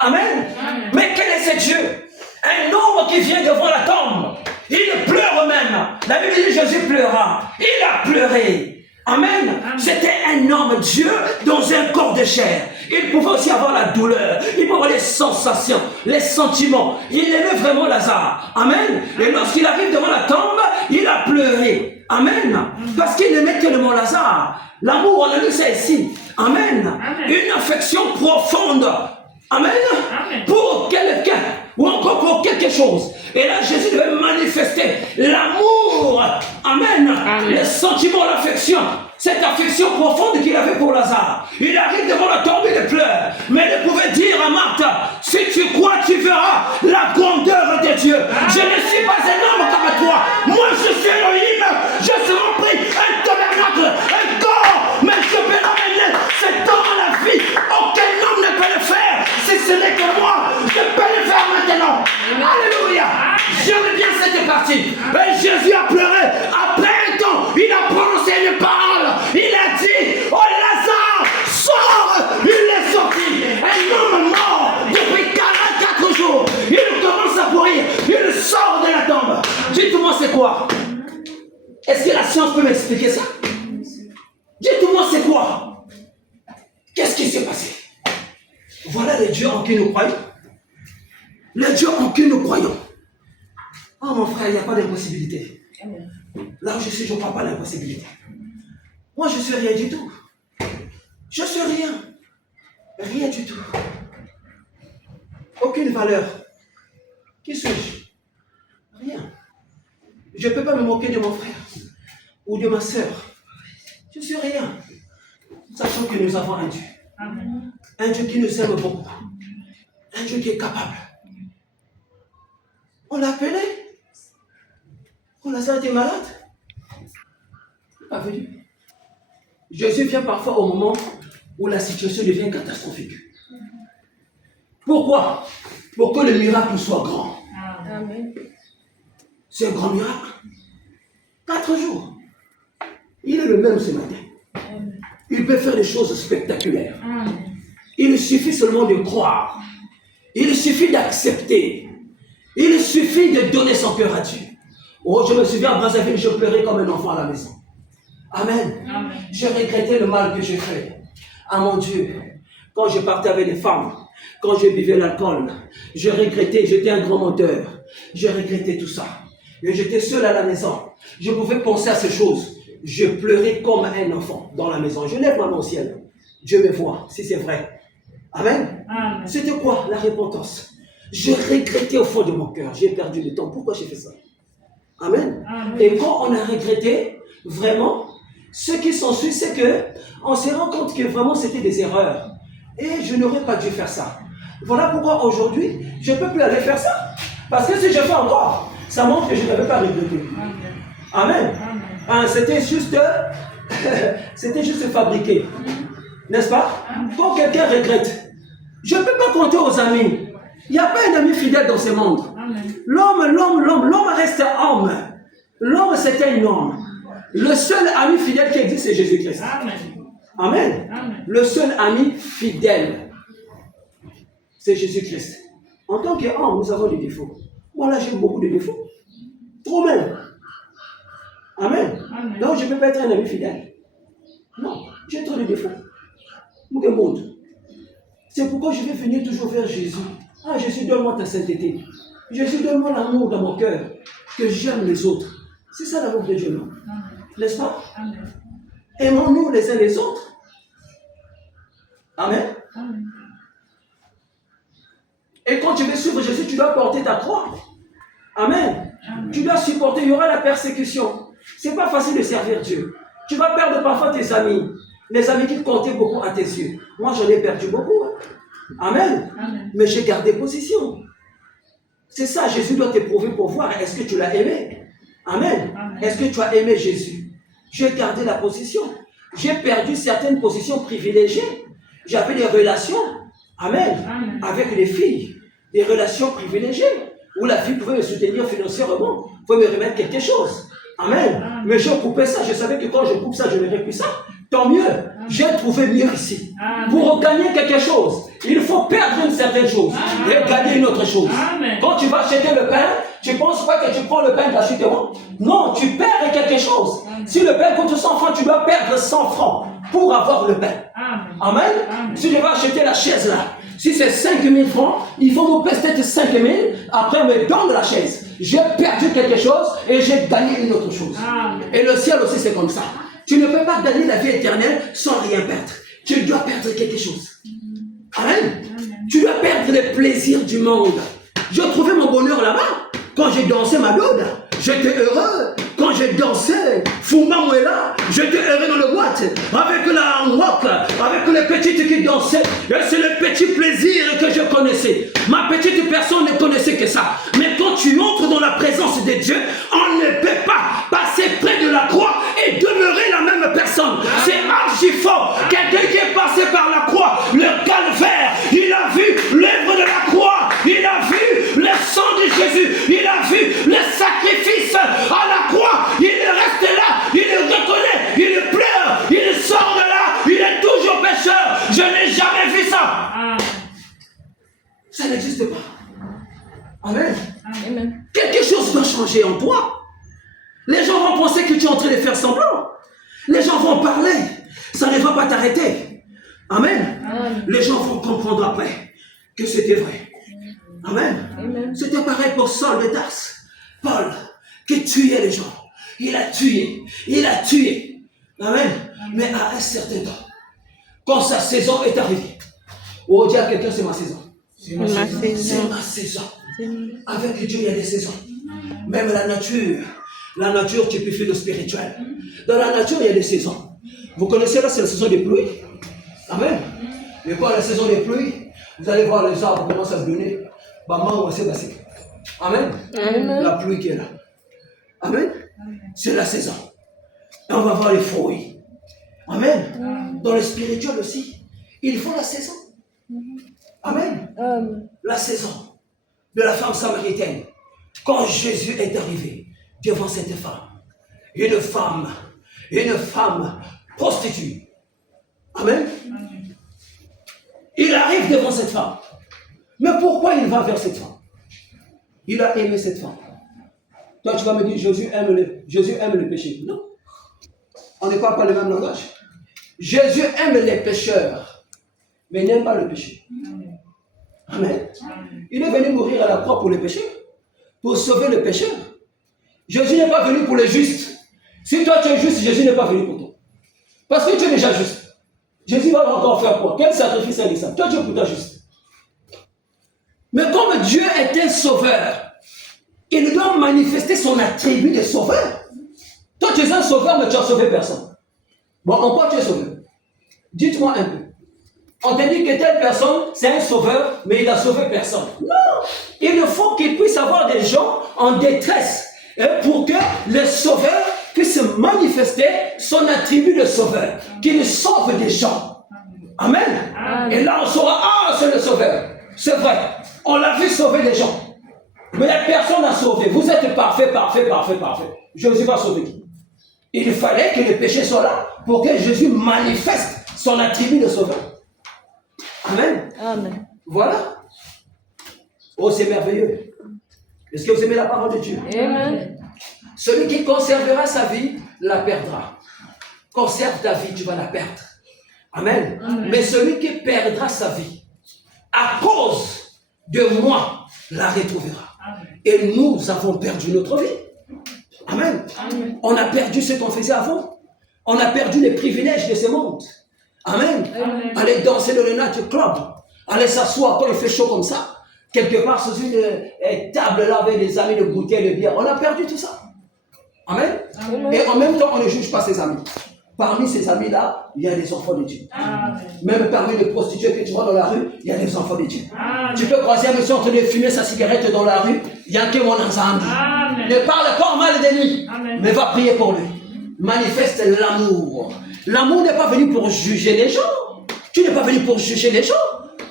Amen. Mais quel est ce Dieu? Un homme qui vient devant la tombe. Il pleure même. La Bible dit Jésus pleura. Il a pleuré. Amen. C'était un homme Dieu dans un corps de chair. Il pouvait aussi avoir la douleur. Il pouvait avoir les sensations, les sentiments. Il aimait vraiment Lazare. Amen. Et lorsqu'il arrive devant la tombe, il a pleuré. Amen. Parce qu'il aimait tellement Lazare. L'amour, on a lu ça ici. Amen. Une affection profonde. Amen. Pour quelqu'un ou encore pour quelque chose. Et là, Jésus devait manifester l'amour. Amen. Le sentiment, l'affection. Cette affection profonde qu'il avait pour Lazare. Il arrive devant la tombe, il pleure. Mais il pouvait dire à Marthe, si tu crois, tu verras la grandeur de Dieu. Je ne suis pas un homme comme toi. Moi, je suis Elohim. Je suis rempli un tabernacle, un corps. Mais je peux l'amener cet homme à la vie. Aucun homme ne peut le faire. Si ce n'est que moi, je peux le faire maintenant. Alléluia. J'aime bien cette partie. Et Jésus a pleuré. Après un temps, il a prononcé une parole. Il a dit, oh Lazare, sors. Il est sorti. Un homme mort depuis 44 jours. Il commence à pourrir. Il sort de la tombe. Dites-moi c'est quoi? Est-ce que la science peut m'expliquer ça? Dites-moi c'est quoi? Qu'est-ce qui s'est passé? Voilà le Dieu en qui nous croyons. Le Dieu en qui nous croyons. Oh mon frère, il n'y a pas d'impossibilité. Là où je suis, je ne crois pas à l'impossibilité. Moi, je ne suis rien du tout. Je suis rien. Rien du tout. Aucune valeur. Qui suis-je? Rien. Je ne peux pas me moquer de mon frère ou de ma soeur. Je ne suis rien. Sachant que nous avons un Dieu. Un Dieu qui nous aime beaucoup. Un Dieu qui est capable. On l'a appelé. Oh, Lazare était malade. Il n'est pas venu. Jésus vient parfois au moment où la situation devient catastrophique. Pourquoi? Pour que le miracle soit grand. Amen. C'est un grand miracle. 4 jours. Il est le même ce matin. Il peut faire des choses spectaculaires. Il suffit seulement de croire. Il suffit d'accepter. Il suffit de donner son cœur à Dieu. Oh, je me souviens, à Brazzaville, je pleurais comme un enfant à la maison. Amen. J'ai regretté le mal que j'ai fait. Ah mon Dieu, quand je partais avec les femmes, quand je buvais l'alcool, j'ai regretté, j'étais un grand menteur. J'ai regretté tout ça. Et j'étais seul à la maison. Je pouvais penser à ces choses. Je pleurais comme un enfant dans la maison. Je lève ma main au ciel. Dieu me voit, si c'est vrai. Amen. C'était quoi la repentance? Je regrettais au fond de mon cœur. J'ai perdu le temps. Pourquoi j'ai fait ça? Amen. Et quand on a regretté, vraiment, ce qui s'ensuit, c'est que on se rend compte que vraiment c'était des erreurs. Et je n'aurais pas dû faire ça. Voilà pourquoi aujourd'hui, je ne peux plus aller faire ça. Parce que si je fais encore, ça montre que je n'avais pas regretté. Amen. C'était juste fabriqué. N'est-ce pas? Quand quelqu'un regrette, je ne peux pas compter aux amis. Il n'y a pas un ami fidèle dans ce monde. L'homme reste homme. L'homme, c'est un homme. Le seul ami fidèle qui existe, c'est Jésus-Christ. Amen. Le seul ami fidèle, c'est Jésus-Christ. En tant qu'homme, nous avons des défauts. Moi, là, j'ai beaucoup de défauts. Trop même. Amen. Donc, je ne peux pas être un ami fidèle. Non, j'ai trop de défauts. Beaucoup de monde. C'est pourquoi je vais venir toujours vers Jésus. Ah, Jésus, donne-moi ta sainteté. Jésus, donne-moi l'amour dans mon cœur, que j'aime les autres. C'est ça l'amour de Dieu, non? N'est-ce pas? Aimons-nous les uns les autres. Amen. Et quand tu veux suivre Jésus, tu dois porter ta croix. Amen. Tu dois supporter, il y aura la persécution. C'est pas facile de servir Dieu. Tu vas perdre parfois tes amis. Les amis qui comptaient beaucoup à tes yeux. Moi, j'en ai perdu beaucoup. Amen. Mais j'ai gardé position. C'est ça, Jésus doit t'éprouver pour voir est-ce que tu l'as aimé. Amen. Est-ce que tu as aimé Jésus? J'ai gardé la position. J'ai perdu certaines positions privilégiées. J'avais des relations, amen, avec les filles. Des relations privilégiées. Où la fille pouvait me soutenir financièrement. Pouvait me remettre quelque chose. Amen. Mais je coupais ça. Je savais que quand je coupe ça, je n'aurais plus ça. Tant mieux. J'ai trouvé mieux ici. Pour gagner quelque chose, il faut perdre une certaine chose et gagner une autre chose. Quand tu vas acheter le pain, tu ne penses pas que tu prends le pain gratuitement. Non, tu perds quelque chose. Si le pain coûte 100 francs, tu dois perdre 100 francs pour avoir le pain. Amen. Si je vais acheter la chaise là, si c'est 5 000 francs, il faut me payer 5 000, après on me donne la chaise. J'ai perdu quelque chose et j'ai gagné une autre chose. Et le ciel aussi c'est comme ça. Tu ne peux pas gagner la vie éternelle sans rien perdre. Tu dois perdre quelque chose. Amen. Tu dois perdre les plaisirs du monde. Je trouvais mon bonheur là-bas. Quand j'ai dansé ma dode, j'étais heureux. Quand j'ai dansé Fumba Mwela, j'étais heureux dans le boîte. Avec la wok, avec les petites qui dansaient. Et c'est le petit plaisir que je connaissais. Ma petite personne ne connaissait que ça. Mais quand tu entres dans la présence de Dieu, on ne peut pas passer près de la croix et demeurer la même personne. C'est archi fort. Quelqu'un qui est passé par la croix, le calvaire, il a vu l'œuvre de la croix, il a vu le sang de Jésus, il a vu le sacrifice à la croix. Il reste là, il reconnaît, il pleure, il sort de là, il est toujours pécheur. Je n'ai jamais vu ça. Ça n'existe pas. Amen. Amen. Quelque chose doit changer en toi. Les gens vont penser que tu es en train de faire semblant. Les gens vont parler. Ça ne va pas t'arrêter. Amen. Amen. Les gens vont comprendre après que c'était vrai. Amen. Amen. C'était pareil pour Saul de Tarse. Paul, qui tuait les gens. Il a tué. Il a tué. Amen. Mais à un certain temps, quand sa saison est arrivée, oh, dis à quelqu'un, c'est ma saison. C'est ma saison. C'est ma saison. Avec Dieu, il y a des saisons. Même la nature typifie le spirituel. Dans la nature, il y a des saisons. Vous connaissez là, c'est la saison des pluies. Amen. Mais quand la saison des pluies, vous allez voir les arbres commencent à se donner. Amen. Amen. La pluie qui est là. Amen. C'est la saison. Et on va voir les fruits. Amen. Dans le spirituel aussi, il faut la saison. Amen. La saison de la femme samaritaine. Quand Jésus est arrivé devant cette femme, une femme prostituée. Amen. Il arrive devant cette femme. Mais pourquoi il va vers cette femme? Il a aimé cette femme. Toi, tu vas me dire, Jésus aime le péché. Non. On n'est pas le même langage. Jésus aime les pécheurs, mais n'aime pas le péché. Amen. Il est venu mourir à la croix pour les pécheurs, pour sauver le pécheur. Jésus n'est pas venu pour les justes. Si toi tu es juste, Jésus n'est pas venu pour toi. Parce que tu es déjà juste. Jésus va encore faire quoi? Quel sacrifice est ça? Toi tu es pourtant juste. Mais comme Dieu est un sauveur, il doit manifester son attribut de sauveur. Toi tu es un sauveur, mais tu n'as sauvé personne. Bon, en quoi tu es sauveur? Dites-moi un peu. On te dit que telle personne, c'est un sauveur, mais il n'a sauvé personne. Non! Il faut qu'il puisse avoir des gens en détresse pour que le sauveur puisse manifester son attribut de sauveur, qu'il sauve des gens. Amen. Amen. Et là, on saura, c'est le sauveur. C'est vrai. On l'a vu sauver des gens. Mais personne n'a sauvé. Vous êtes parfait. Jésus va sauver qui? Il fallait que le péché soit là pour que Jésus manifeste son attribut de sauveur. Amen. Amen. Voilà. Oh, c'est merveilleux. Est-ce que vous aimez la parole de Dieu? Amen. Celui qui conservera sa vie, la perdra. Conserve ta vie, tu vas la perdre. Amen. Amen. Mais celui qui perdra sa vie, à cause de moi, la retrouvera. Amen. Et nous avons perdu notre vie. Amen. Amen. On a perdu ce qu'on faisait avant. On a perdu les privilèges de ce monde. Amen. Amen. Aller danser dans le night club. Aller s'asseoir quand il fait chaud comme ça. Quelque part sous une table là avec des amis de goûter de bière. On a perdu tout ça. Amen. Amen. Et en même temps, on ne juge pas ses amis. Parmi ces amis-là, il y a des enfants de Dieu. Amen. Même parmi les prostituées que tu vois dans la rue, il y a des enfants de Dieu. Amen. Tu peux croiser un monsieur en train de fumer sa cigarette dans la rue, il y a que mon ensemble. Ne parle pas mal de lui, Amen. Mais va prier pour lui. Manifeste l'amour. L'amour n'est pas venu pour juger les gens. Tu n'es pas venu pour juger les gens.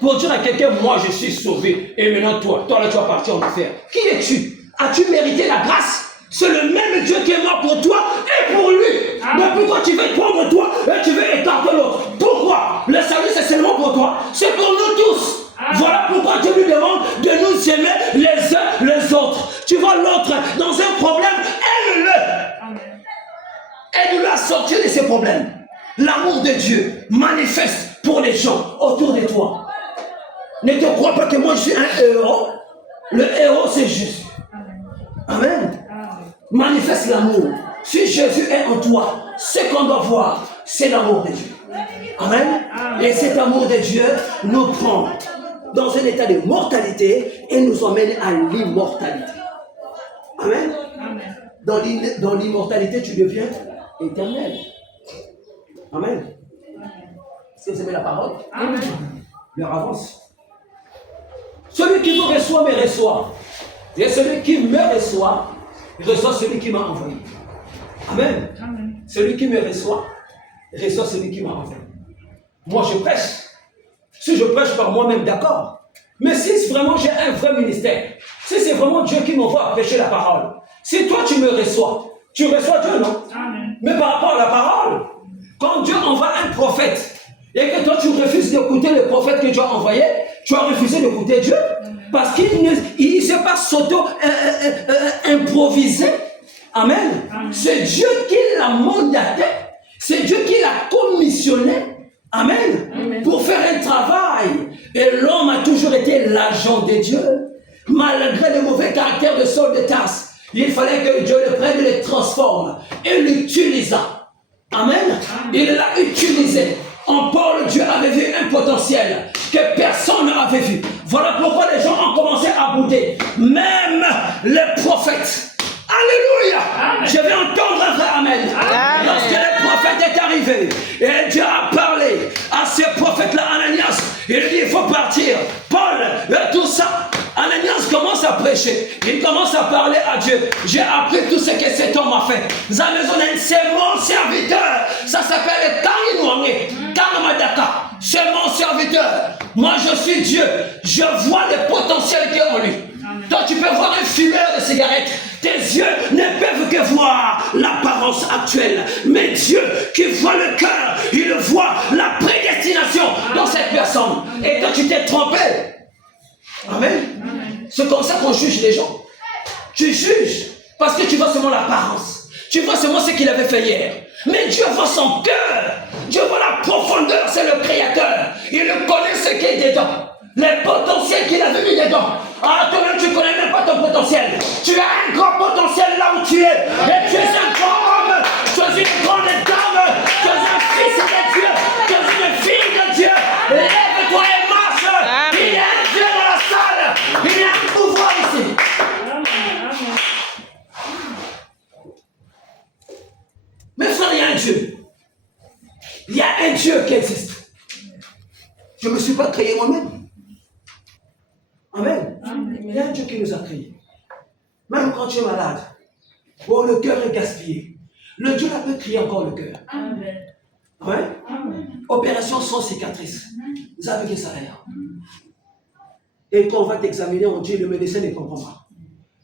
Pour dire à quelqu'un, moi je suis sauvé, et maintenant toi là tu vas partir en enfer. Qui es-tu? As-tu mérité la grâce? C'est le même Dieu qui est mort pour toi et pour lui. Amen. Mais pourquoi tu veux prendre toi et tu veux écarter l'autre? Pourquoi? Le salut c'est seulement pour toi, c'est pour nous tous. Amen. Voilà pourquoi Dieu lui demande de nous aimer les uns les autres. Tu vois l'autre dans un problème, aime-le. Aide-le à sortir de ses problèmes. L'amour de Dieu manifeste pour les gens autour de toi. Ne te crois pas que moi je suis un héros. Le héros c'est Jésus. Amen. Manifeste l'amour. Si Jésus est en toi, ce qu'on doit voir, c'est l'amour de Dieu. Amen. Et cet amour de Dieu nous prend dans un état de mortalité et nous emmène à l'immortalité. Amen. Dans l'immortalité, tu deviens éternel. Amen. Est-ce que vous aimez la parole? Amen. Leur avance. Celui qui vous reçoit me reçoit. Et celui qui me reçoit celui qui m'a envoyé. Amen. Amen. Celui qui me reçoit celui qui m'a envoyé. Moi je prêche. Si je prêche par moi-même, d'accord. Mais si vraiment j'ai un vrai ministère, si c'est vraiment Dieu qui m'envoie à prêcher la parole, si toi tu me reçois, tu reçois Dieu, non? Amen. Mais par rapport à la parole, quand Dieu envoie un prophète et que toi tu refuses d'écouter le prophète que Dieu a envoyé, tu as refusé d'écouter Dieu. Parce qu'il ne sait pas s'auto-improviser. Amen. Amen. C'est Dieu qui l'a mandaté. C'est Dieu qui l'a commissionné. Amen. Amen. Pour faire un travail. Et l'homme a toujours été l'agent de Dieu. Malgré le mauvais caractère de Saul de Tarse, il fallait que Dieu le prenne, le transforme et l'utilisa. Amen. Amen. Il l'a utilisé. En Paul, Dieu avait vu un potentiel que personne n'avait vu. Voilà pourquoi les gens ont commencé à bouder. Même les prophètes. Alléluia. Amen. Je vais entendre un vrai Amen. Amen. Lorsque le prophète est arrivé, et Dieu a parlé à ce prophète-là, Ananias, il dit il faut partir. Paul, tout ça. Ananias commence à prêcher. Il commence à parler à Dieu. J'ai appris tout ce que cet homme a fait. Zamazonen, c'est mon serviteur. Ça s'appelle Tanginouangé, Tangamadaka. C'est mon serviteur. Moi, je suis Dieu. Je vois le potentiel qu'il y a en lui. Toi, tu peux voir un fumeur de cigarettes. Tes yeux ne peuvent que voir l'apparence actuelle. Mais Dieu qui voit le cœur, il voit la prédestination dans cette personne. Et toi, tu t'es trompé. Amen. C'est comme ça qu'on juge les gens. Tu juges parce que tu vois seulement l'apparence. Tu vois seulement ce qu'il avait fait hier. Mais Dieu voit son cœur. Dieu voit la profondeur. C'est le Créateur. Il connaît ce qui est dedans. Les potentiels qu'il avait mis dedans. Ah, toi-même, tu ne connais même pas ton potentiel. Tu as un grand potentiel là où tu es. Et tu es un grand homme. Tu es une grande dame. Tu es un fils de Dieu. Tu es une fille de Dieu. Lève-toi et marche. Il y a un Dieu dans la salle. Il y a un pouvoir ici. Mais frère, il y a un Dieu. Il y a un Dieu qui existe. Je ne me suis pas créé moi-même. Amen. Il y a un Dieu qui nous a créés. Même quand tu es malade, oh, le cœur est gaspillé. Le Dieu là peut crier encore le cœur. Amen. Amen. Opération sans cicatrice. Vous avez dit ça d'ailleurs. Et quand on va t'examiner, on dit le médecin ne comprend pas.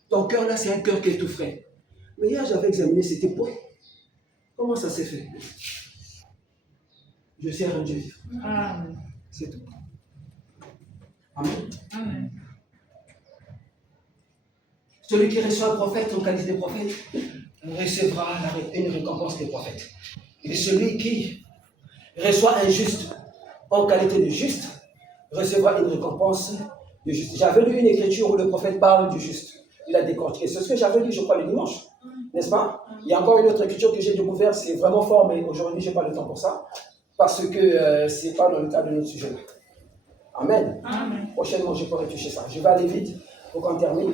Ton cœur là, c'est un cœur qui est tout frais. Mais hier, j'avais examiné, c'était pour. Comment ça s'est fait? Je sers un Dieu. Amen. C'est tout. Amen. Amen. Celui qui reçoit un prophète en qualité de prophète recevra une récompense des prophètes. Et celui qui reçoit un juste en qualité de juste recevra une récompense de juste. J'avais lu une écriture où le prophète parle du juste. Il a décortiqué. C'est ce que j'avais lu, je crois, le dimanche. N'est-ce pas? Il y a encore une autre écriture que j'ai découverte, c'est vraiment fort, mais aujourd'hui, je n'ai pas le temps pour ça. Parce que ce n'est pas dans le cadre de notre sujet. Amen. Amen. Prochainement, je pourrai toucher ça. Je vais aller vite pour qu'on termine.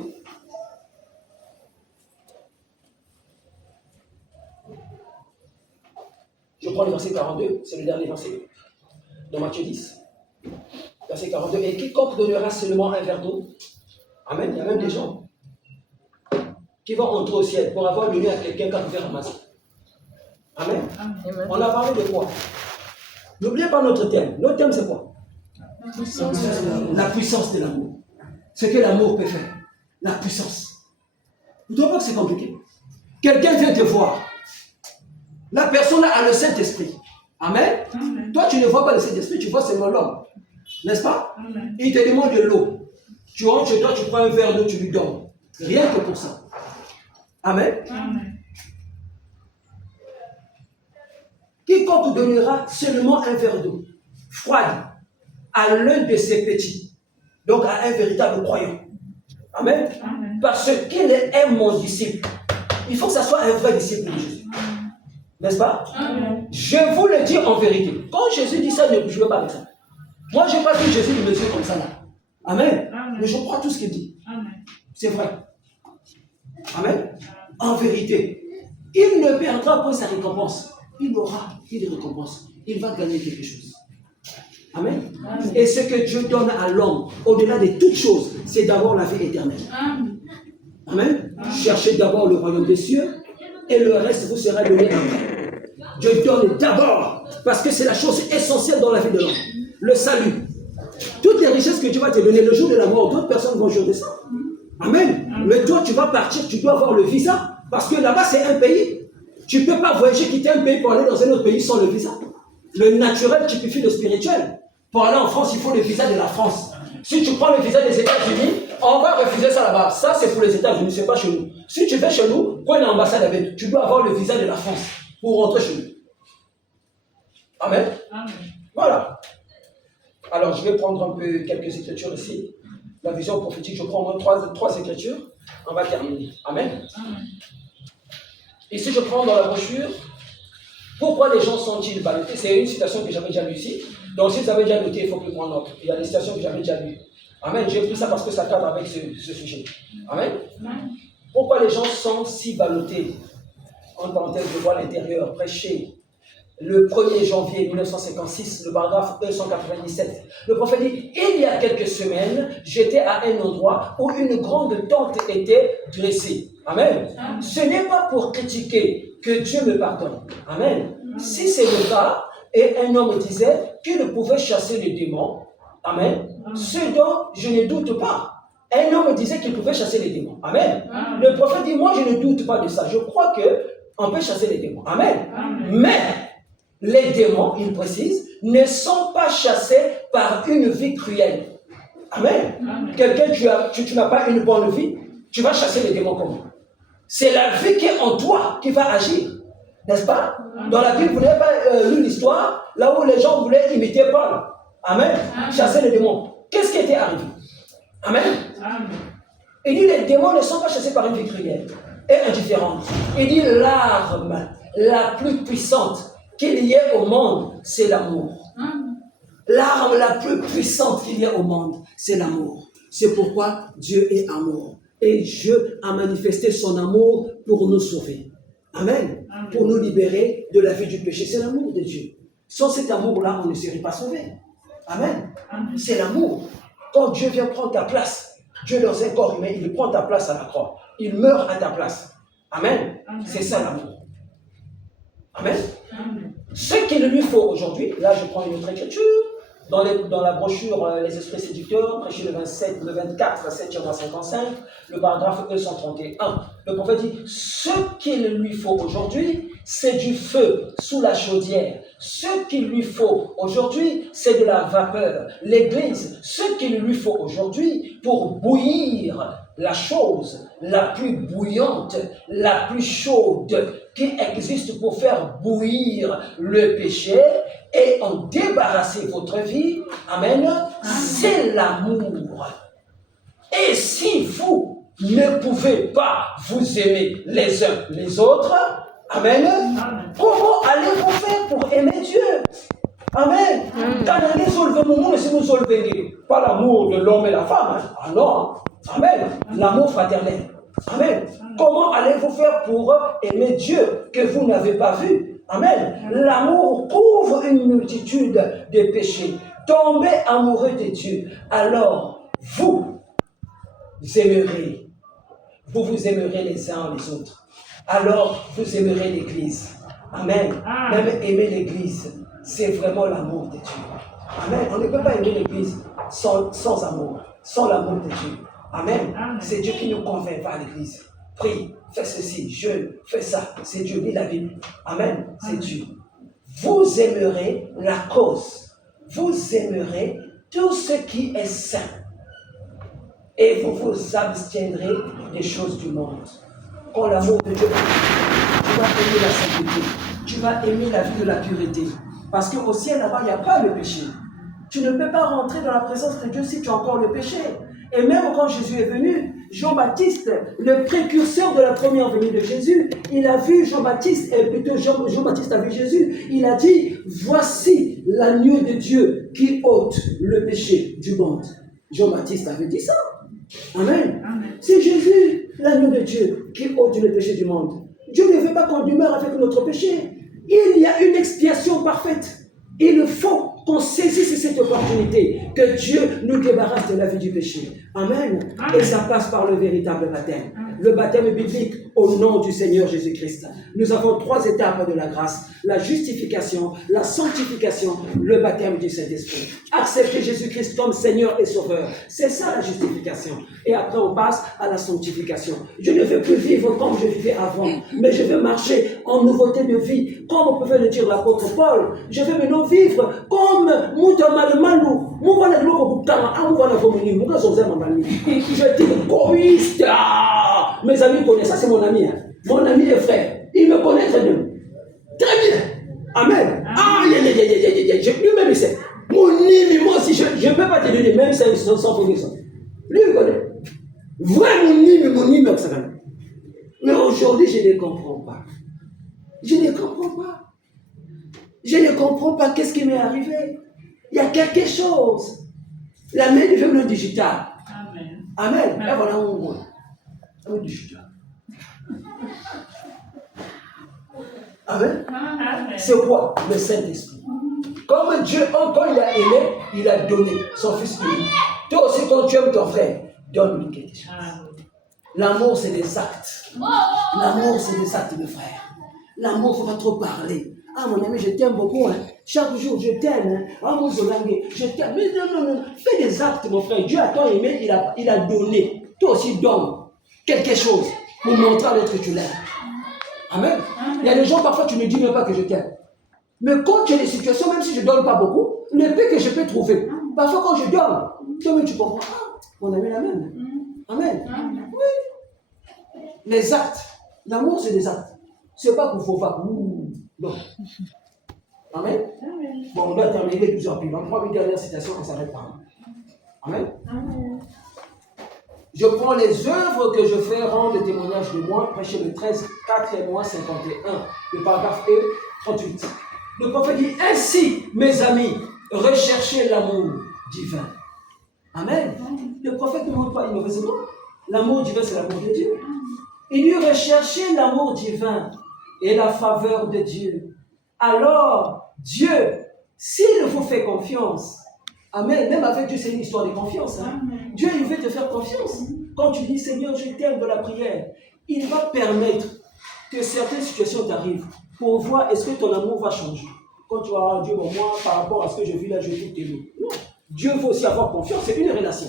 Je prends le verset 42, c'est le dernier verset de Matthieu 10. Verset 42. Et quiconque donnera seulement un verre d'eau. Amen. Il y a même des gens qui vont entrer au ciel pour avoir donné à quelqu'un qui a fait ramasser. Amen. Amen. On a parlé de quoi? N'oubliez pas notre thème. Notre thème, c'est quoi? La puissance de l'amour. Ce que l'amour peut faire. La puissance. Vous ne trouvez pas que c'est compliqué? Quelqu'un vient te voir. La personne a le Saint-Esprit. Amen. Amen. Toi, tu ne vois pas le Saint-Esprit, tu vois seulement l'homme. N'est-ce pas? Amen. Il te demande de l'eau. Tu rentres chez toi, tu prends un verre d'eau, tu lui donnes. Rien que pour ça. Amen. Amen. Quiconque donnera seulement un verre d'eau froide à l'un de ses petits, donc à un véritable croyant. Amen. Amen. Parce qu'il est mon disciple. Il faut que ça soit un vrai disciple de Jésus. N'est-ce pas? Amen. Je vous le dis en vérité. Quand Jésus dit ça, ne jouez pas avec ça. Moi, je n'ai pas vu Jésus me dire comme ça là. Amen. Amen. Mais je crois tout ce qu'il dit. Amen. C'est vrai. Amen. En vérité, il ne perdra pas sa récompense. Il aura une récompense. Il va gagner quelque chose. Amen. Amen. Et ce que Dieu donne à l'homme, au-delà de toutes choses, c'est d'abord la vie éternelle. Amen. Amen. Amen. Cherchez d'abord le royaume des cieux et le reste vous sera donné après. Dieu donne d'abord, parce que c'est la chose essentielle dans la vie de l'homme. Le salut. Toutes les richesses que Dieu va te donner le jour de la mort, d'autres personnes vont jouer de ça. Amen. Mais toi, tu vas partir, tu dois avoir le visa, parce que là-bas, c'est un pays. Tu ne peux pas voyager, quitter un pays pour aller dans un autre pays sans le visa. Le naturel typifie le spirituel. Pour aller en France, il faut le visa de la France. Si tu prends le visa des États-Unis, on va refuser ça là-bas. Ça, c'est pour les États-Unis, ce n'est pas chez nous. Si tu fais chez nous, prends une ambassade avec, tu dois avoir le visa de la France pour rentrer chez nous. Amen. Amen. Voilà. Alors, je vais prendre un peu quelques écritures ici. La vision prophétique, je prends au moins trois écritures. On va terminer. Amen. Amen. Ici, je prends dans la brochure, pourquoi les gens sont-ils ballottés? C'est une citation que j'avais déjà lue ici. Donc, si vous avez déjà noté, il faut que je prenne note. Il y a des citations que j'avais déjà lues. Amen. J'ai pris ça parce que ça cadre avec ce sujet. Amen. Amen. Pourquoi les gens sont si ballottés? En parenthèse, je vois l'intérieur prêcher le 1er janvier 1956, le paragraphe E197. Le prophète dit, il y a quelques semaines, j'étais à un endroit où une grande tente était dressée. Amen. Ce n'est pas pour critiquer que Dieu me pardonne. Amen. Si c'est le cas, et un homme disait qu'il pouvait chasser les démons. Amen. Ce dont je ne doute pas. Un homme disait qu'il pouvait chasser les démons. Amen. Le prophète dit, moi je ne doute pas de ça. Je crois qu'on peut chasser les démons. Amen. Mais les démons, il précise, ne sont pas chassés par une vie cruelle. Amen. Quelqu'un, tu n'as pas une bonne vie, tu vas chasser les démons comment? C'est la vie qui est en toi qui va agir. N'est-ce pas? Dans la Bible, vous n'avez pas lu l'histoire là où les gens voulaient imiter Paul. Amen. Chasser les démons. Qu'est-ce qui était arrivé? Amen. Il dit les démons ne sont pas chassés par une vie cruelle et indifférente. Il dit l'arme la plus puissante qu'il y ait au monde, c'est l'amour. L'arme la plus puissante qu'il y ait au monde, c'est l'amour. C'est pourquoi Dieu est amour. Et Dieu a manifesté son amour pour nous sauver. Amen. Pour nous libérer de la vie du péché. C'est l'amour de Dieu. Sans cet amour-là, on ne serait pas sauvé. Amen. C'est l'amour. Quand Dieu vient prendre ta place, Dieu dans un corps humain, il prend ta place à la croix. Il meurt à ta place. Amen. C'est ça l'amour. Amen. Ce qu'il lui faut aujourd'hui, là je prends une autre écriture, dans la brochure Les Esprits Séducteurs, prêché le 24, 7-55, le paragraphe E131. Le prophète dit, ce qu'il lui faut aujourd'hui, c'est du feu sous la chaudière. Ce qu'il lui faut aujourd'hui, c'est de la vapeur. L'Église, ce qu'il lui faut aujourd'hui pour bouillir la chose la plus bouillante, la plus chaude qui existe pour faire bouillir le péché et en débarrasser votre vie, amen, c'est l'amour. Et si vous ne pouvez pas vous aimer les uns les autres, amen, comment allez-vous faire pour aimer Dieu? Amen. Pas l'amour de l'homme et la femme. Hein? Ah non. Amen. L'amour fraternel. Amen. Comment allez-vous faire pour aimer Dieu que vous n'avez pas vu? Amen. L'amour couvre une multitude de péchés. Tombez amoureux de Dieu. Alors, vous aimerez. Vous aimerez les uns les autres. Alors, vous aimerez l'Église. Amen. Même aimer l'Église, c'est vraiment l'amour de Dieu. Amen. On ne peut pas aimer l'Église sans amour, sans l'amour de Dieu. Amen. C'est Dieu qui nous convainc à l'Église. Prie, fais ceci, jeûne, fais ça. C'est Dieu, lis la Bible. Amen. C'est Dieu. Vous aimerez la cause. Vous aimerez tout ce qui est saint. Et vous vous abstiendrez des choses du monde. Quand l'amour de Dieu, tu vas aimer la sainteté. Tu vas aimer la vie de la pureté. Parce qu'au ciel, là-bas, il n'y a pas le péché. Tu ne peux pas rentrer dans la présence de Dieu si tu as encore le péché. Et même quand Jésus est venu, Jean-Baptiste, le précurseur de la première venue de Jésus, il a vu Jean-Baptiste, et plutôt Jean-Baptiste a vu Jésus, il a dit, voici l'agneau de Dieu qui ôte le péché du monde. Jean-Baptiste avait dit ça. Amen. C'est Jésus, l'agneau de Dieu, qui ôte le péché du monde. Dieu ne veut pas qu'on demeure avec notre péché. Il y a une expiation parfaite. Il faut qu'on saisisse cette opportunité, que Dieu nous débarrasse de la vie du péché. Amen. Et ça passe par le véritable baptême. Le baptême biblique au nom du Seigneur Jésus-Christ. Nous avons 3 étapes de la grâce. La justification, la sanctification, le baptême du Saint-Esprit. Accepter Jésus-Christ comme Seigneur et Sauveur. C'est ça la justification. Et après on passe à la sanctification. Je ne veux plus vivre comme je vivais avant, mais je veux marcher en nouveauté de vie. Comme pouvait le dire l'apôtre Paul, je veux maintenant vivre comme je dis égoïste. Mes amis connaissent ça, c'est mon ami. Hein. Mon ami et frère. Il me connaît très bien. Très bien. Amen. Lui-même, il sait. Mon ami, moi aussi, je ne peux pas te dire, même sans connaissance. Lui, il connaît. Vraiment, mon ami, ça va. Mais aujourd'hui, je ne comprends pas. Je ne comprends pas. Je ne comprends pas qu'est-ce qui m'est arrivé. Il y a quelque chose. La main de Dieu le digital. Amen. Amen. Là, voilà où on voit. Le digital. Amen. C'est quoi? Le Saint-Esprit. Comme Dieu, quand il a aimé, il a donné son Fils unique. Toi aussi, quand tu aimes ton frère, donne-lui quelque chose. L'amour, c'est des actes. L'amour, c'est des actes, mes frères. L'amour, il ne faut pas trop parler. Ah, mon ami, je t'aime beaucoup. Hein. Chaque jour, je t'aime. Hein. Ah, mon Zolangue, je t'aime. Mais non. Fais des actes, mon frère. Dieu a tant aimé, il a donné. Toi aussi, donne quelque chose pour montrer à l'autre que tu l'aimes. Amen. Il y a des gens, parfois, tu ne dis même pas que je t'aime. Mais quand tu as des situations, même si je ne donne pas beaucoup, le peu que je peux trouver, parfois quand je donne, toi-même tu comprends. Ah, mon ami, amen. Amen. Oui. Les actes. L'amour, c'est des actes. C'est pas qu'il faut pas. Non. Amen. Bon, on doit terminer plusieurs piles. On prend une dernière citation, on s'arrête pas. Amen. Je prends les œuvres que je fais rendre témoignage de moi. Prêcher le 13, 4 mois 51. Le paragraphe 38. Le prophète dit, ainsi, mes amis, recherchez l'amour divin. Amen. Le prophète ne montre pas une mauvaise mot. L'amour divin, c'est l'amour de Dieu. Il dit, recherchez l'amour divin et la faveur de Dieu. Alors, Dieu, s'il vous fait confiance, amen, même avec Dieu, c'est une histoire de confiance. Hein? Dieu, il veut te faire confiance. Quand tu dis, Seigneur, je t'aime de la prière, il va permettre que certaines situations t'arrivent pour voir est-ce que ton amour va changer. Quand tu vas dire, bon, moi, par rapport à ce que je vis là, je vais tout t'aimer. Non. Dieu veut aussi avoir confiance, c'est une relation.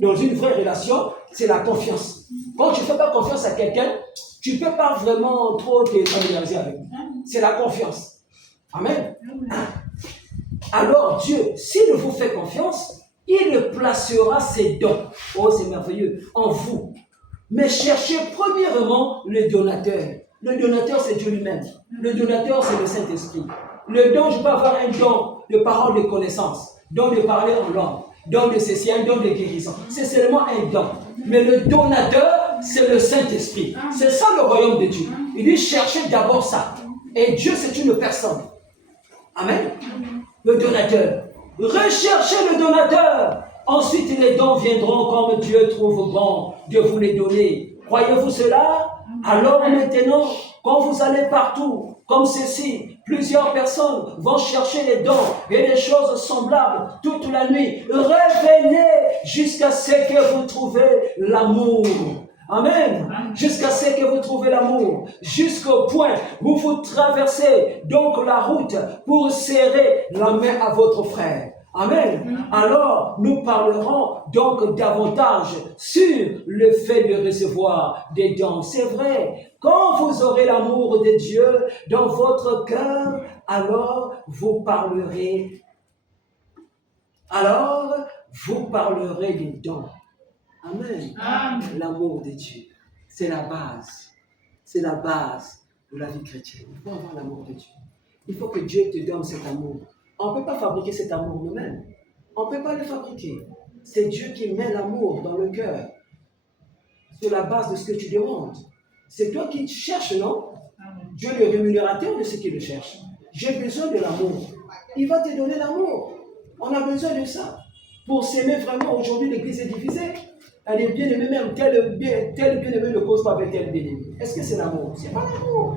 Dans une vraie relation, c'est la confiance. Quand tu ne fais pas confiance à quelqu'un, tu ne peux pas vraiment trop te familiariser avec lui. C'est la confiance. Amen. Alors Dieu, s'il vous fait confiance, il placera ses dons, oh c'est merveilleux, en vous. Mais cherchez premièrement le donateur. Le donateur, c'est Dieu lui-même. Le donateur, c'est le Saint-Esprit. Le don, je peux avoir un don de parole de connaissance, don de parler en langue, don de ceci, un don de guérison. C'est seulement un don. Mais le donateur, c'est le Saint-Esprit. C'est ça le royaume de Dieu. Il dit, cherchez d'abord ça. Et Dieu, c'est une personne. Amen. Le donateur. Recherchez le donateur. Ensuite, les dons viendront comme Dieu trouve bon de vous les donner. Croyez-vous cela? Alors maintenant, quand vous allez partout, comme ceci, plusieurs personnes vont chercher les dons et les choses semblables toute la nuit. Revenez jusqu'à ce que vous trouvez l'amour. Amen. Jusqu'à ce que vous trouvez l'amour. Jusqu'au point où vous traversez donc la route pour serrer la main à votre frère. Amen. Alors, nous parlerons donc davantage sur le fait de recevoir des dons. C'est vrai, quand vous aurez l'amour de Dieu dans votre cœur, alors vous parlerez. Alors, vous parlerez des dons. Amen. Amen. L'amour de Dieu, c'est la base. C'est la base de la vie chrétienne. Il faut avoir l'amour de Dieu. Il faut que Dieu te donne cet amour. On ne peut pas fabriquer cet amour nous-mêmes. On ne peut pas le fabriquer. C'est Dieu qui met l'amour dans le cœur. Sur la base de ce que tu demandes. C'est toi qui cherches, non? Dieu est le rémunérateur de ce qui le cherche. J'ai besoin de l'amour. Il va te donner l'amour. On a besoin de ça. Pour s'aimer vraiment, aujourd'hui, l'Église est divisée. Elle est bien-aimée même. Tel bien-aimé ne cause pas avec tel bien-aimé. Est-ce que c'est l'amour? Ce n'est pas l'amour.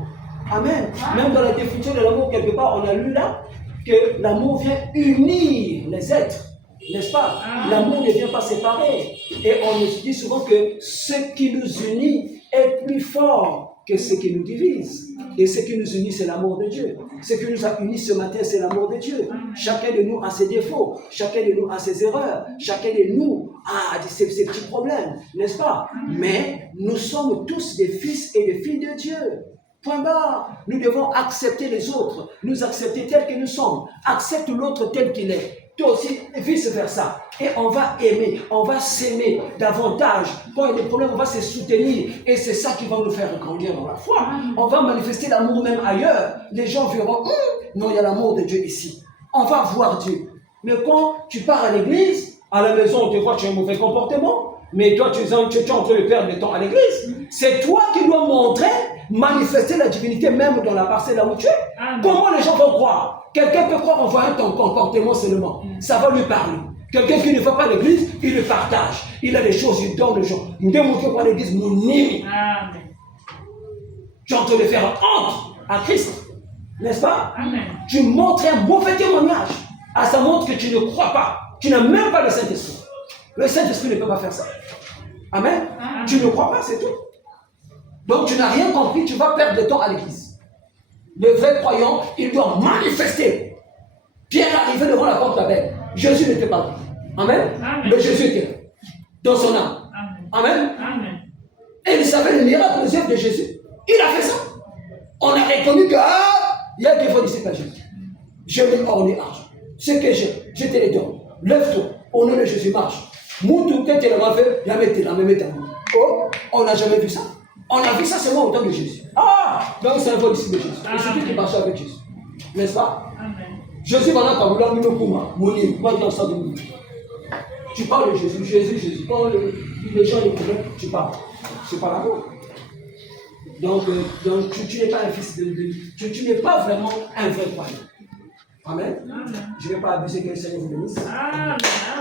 Amen. Même dans la définition de l'amour, quelque part, on a lu là que l'amour vient unir les êtres. N'est-ce pas? L'amour ne vient pas séparer. Et on nous dit souvent que ce qui nous unit est plus fort que ce qui nous divise. Et ce qui nous unit, c'est l'amour de Dieu. Ce qui nous a unis ce matin, c'est l'amour de Dieu. Chacun de nous a ses défauts. Chacun de nous a ses erreurs. Chacun de nous a ses petits problèmes. N'est-ce pas? Mais nous sommes tous des fils et des filles de Dieu. Point barre. Nous devons accepter les autres. Nous accepter tels que nous sommes. Accepte l'autre tel qu'il est. Toi aussi, vice-versa. Et on va aimer, on va s'aimer davantage. Quand il y a des problèmes, on va se soutenir. Et c'est ça qui va nous faire grandir dans la foi. On va manifester l'amour même ailleurs. Les gens verront, non, il y a l'amour de Dieu ici. On va voir Dieu. Mais quand tu pars à l'église, à la maison, on te voit, tu as un mauvais comportement. Mais toi, tu es en train de perdre le temps à l'église. C'est toi qui dois montrer, manifester la divinité même dans la parcelle là où tu es. Comment les gens vont croire? Quelqu'un peut croire en voyant ton comportement seulement. Ça va lui parler. Quelqu'un qui ne va pas à l'église, il le partage. Il a des choses, il donne aux gens. Nous démontrons pas l'église, mon ami. Tu es en train de faire honte à Christ. N'est-ce pas? Amen. Tu montres un mauvais témoignage. Ça montre que tu ne crois pas. Tu n'as même pas le Saint-Esprit. Le Saint-Esprit ne peut pas faire ça. Amen. Amen. Tu ne crois pas, c'est tout. Donc tu n'as rien compris, tu vas perdre le temps à l'église. Le vrai croyant, il doit manifester. Pierre est arrivé devant la porte de la belle. Jésus n'était pas là. Amen. Amen. Mais Jésus était là. Dans son âme. Amen. Amen. Et il savait le miracle, les œuvres de Jésus. Il a fait ça. On a reconnu que il y a des fois ici à Jésus. Je vais orner argent. Ce que j'ai, je te le donne. Lève-toi. Au nom de Jésus, marche. Moutou, quand tu l'as fait, il a mis la même état. Oh, on n'a jamais vu ça. On a vu ça seulement au temps de Jésus. Donc c'est un vol ici de Jésus. Et c'est qui marchait avec Jésus. N'est-ce pas? Amen. Jésus va là quand vous l'avez mis au Kouma. Moi, je ça de vous. Tu parles de Jésus, Jésus. Quand les gens les problèmes, tu parles. C'est pas la mort. Donc tu n'es pas un fils de Dieu. Tu n'es pas vraiment un vrai croyant. Amen. Je ne vais pas abuser que le Seigneur vous bénisse. Amen.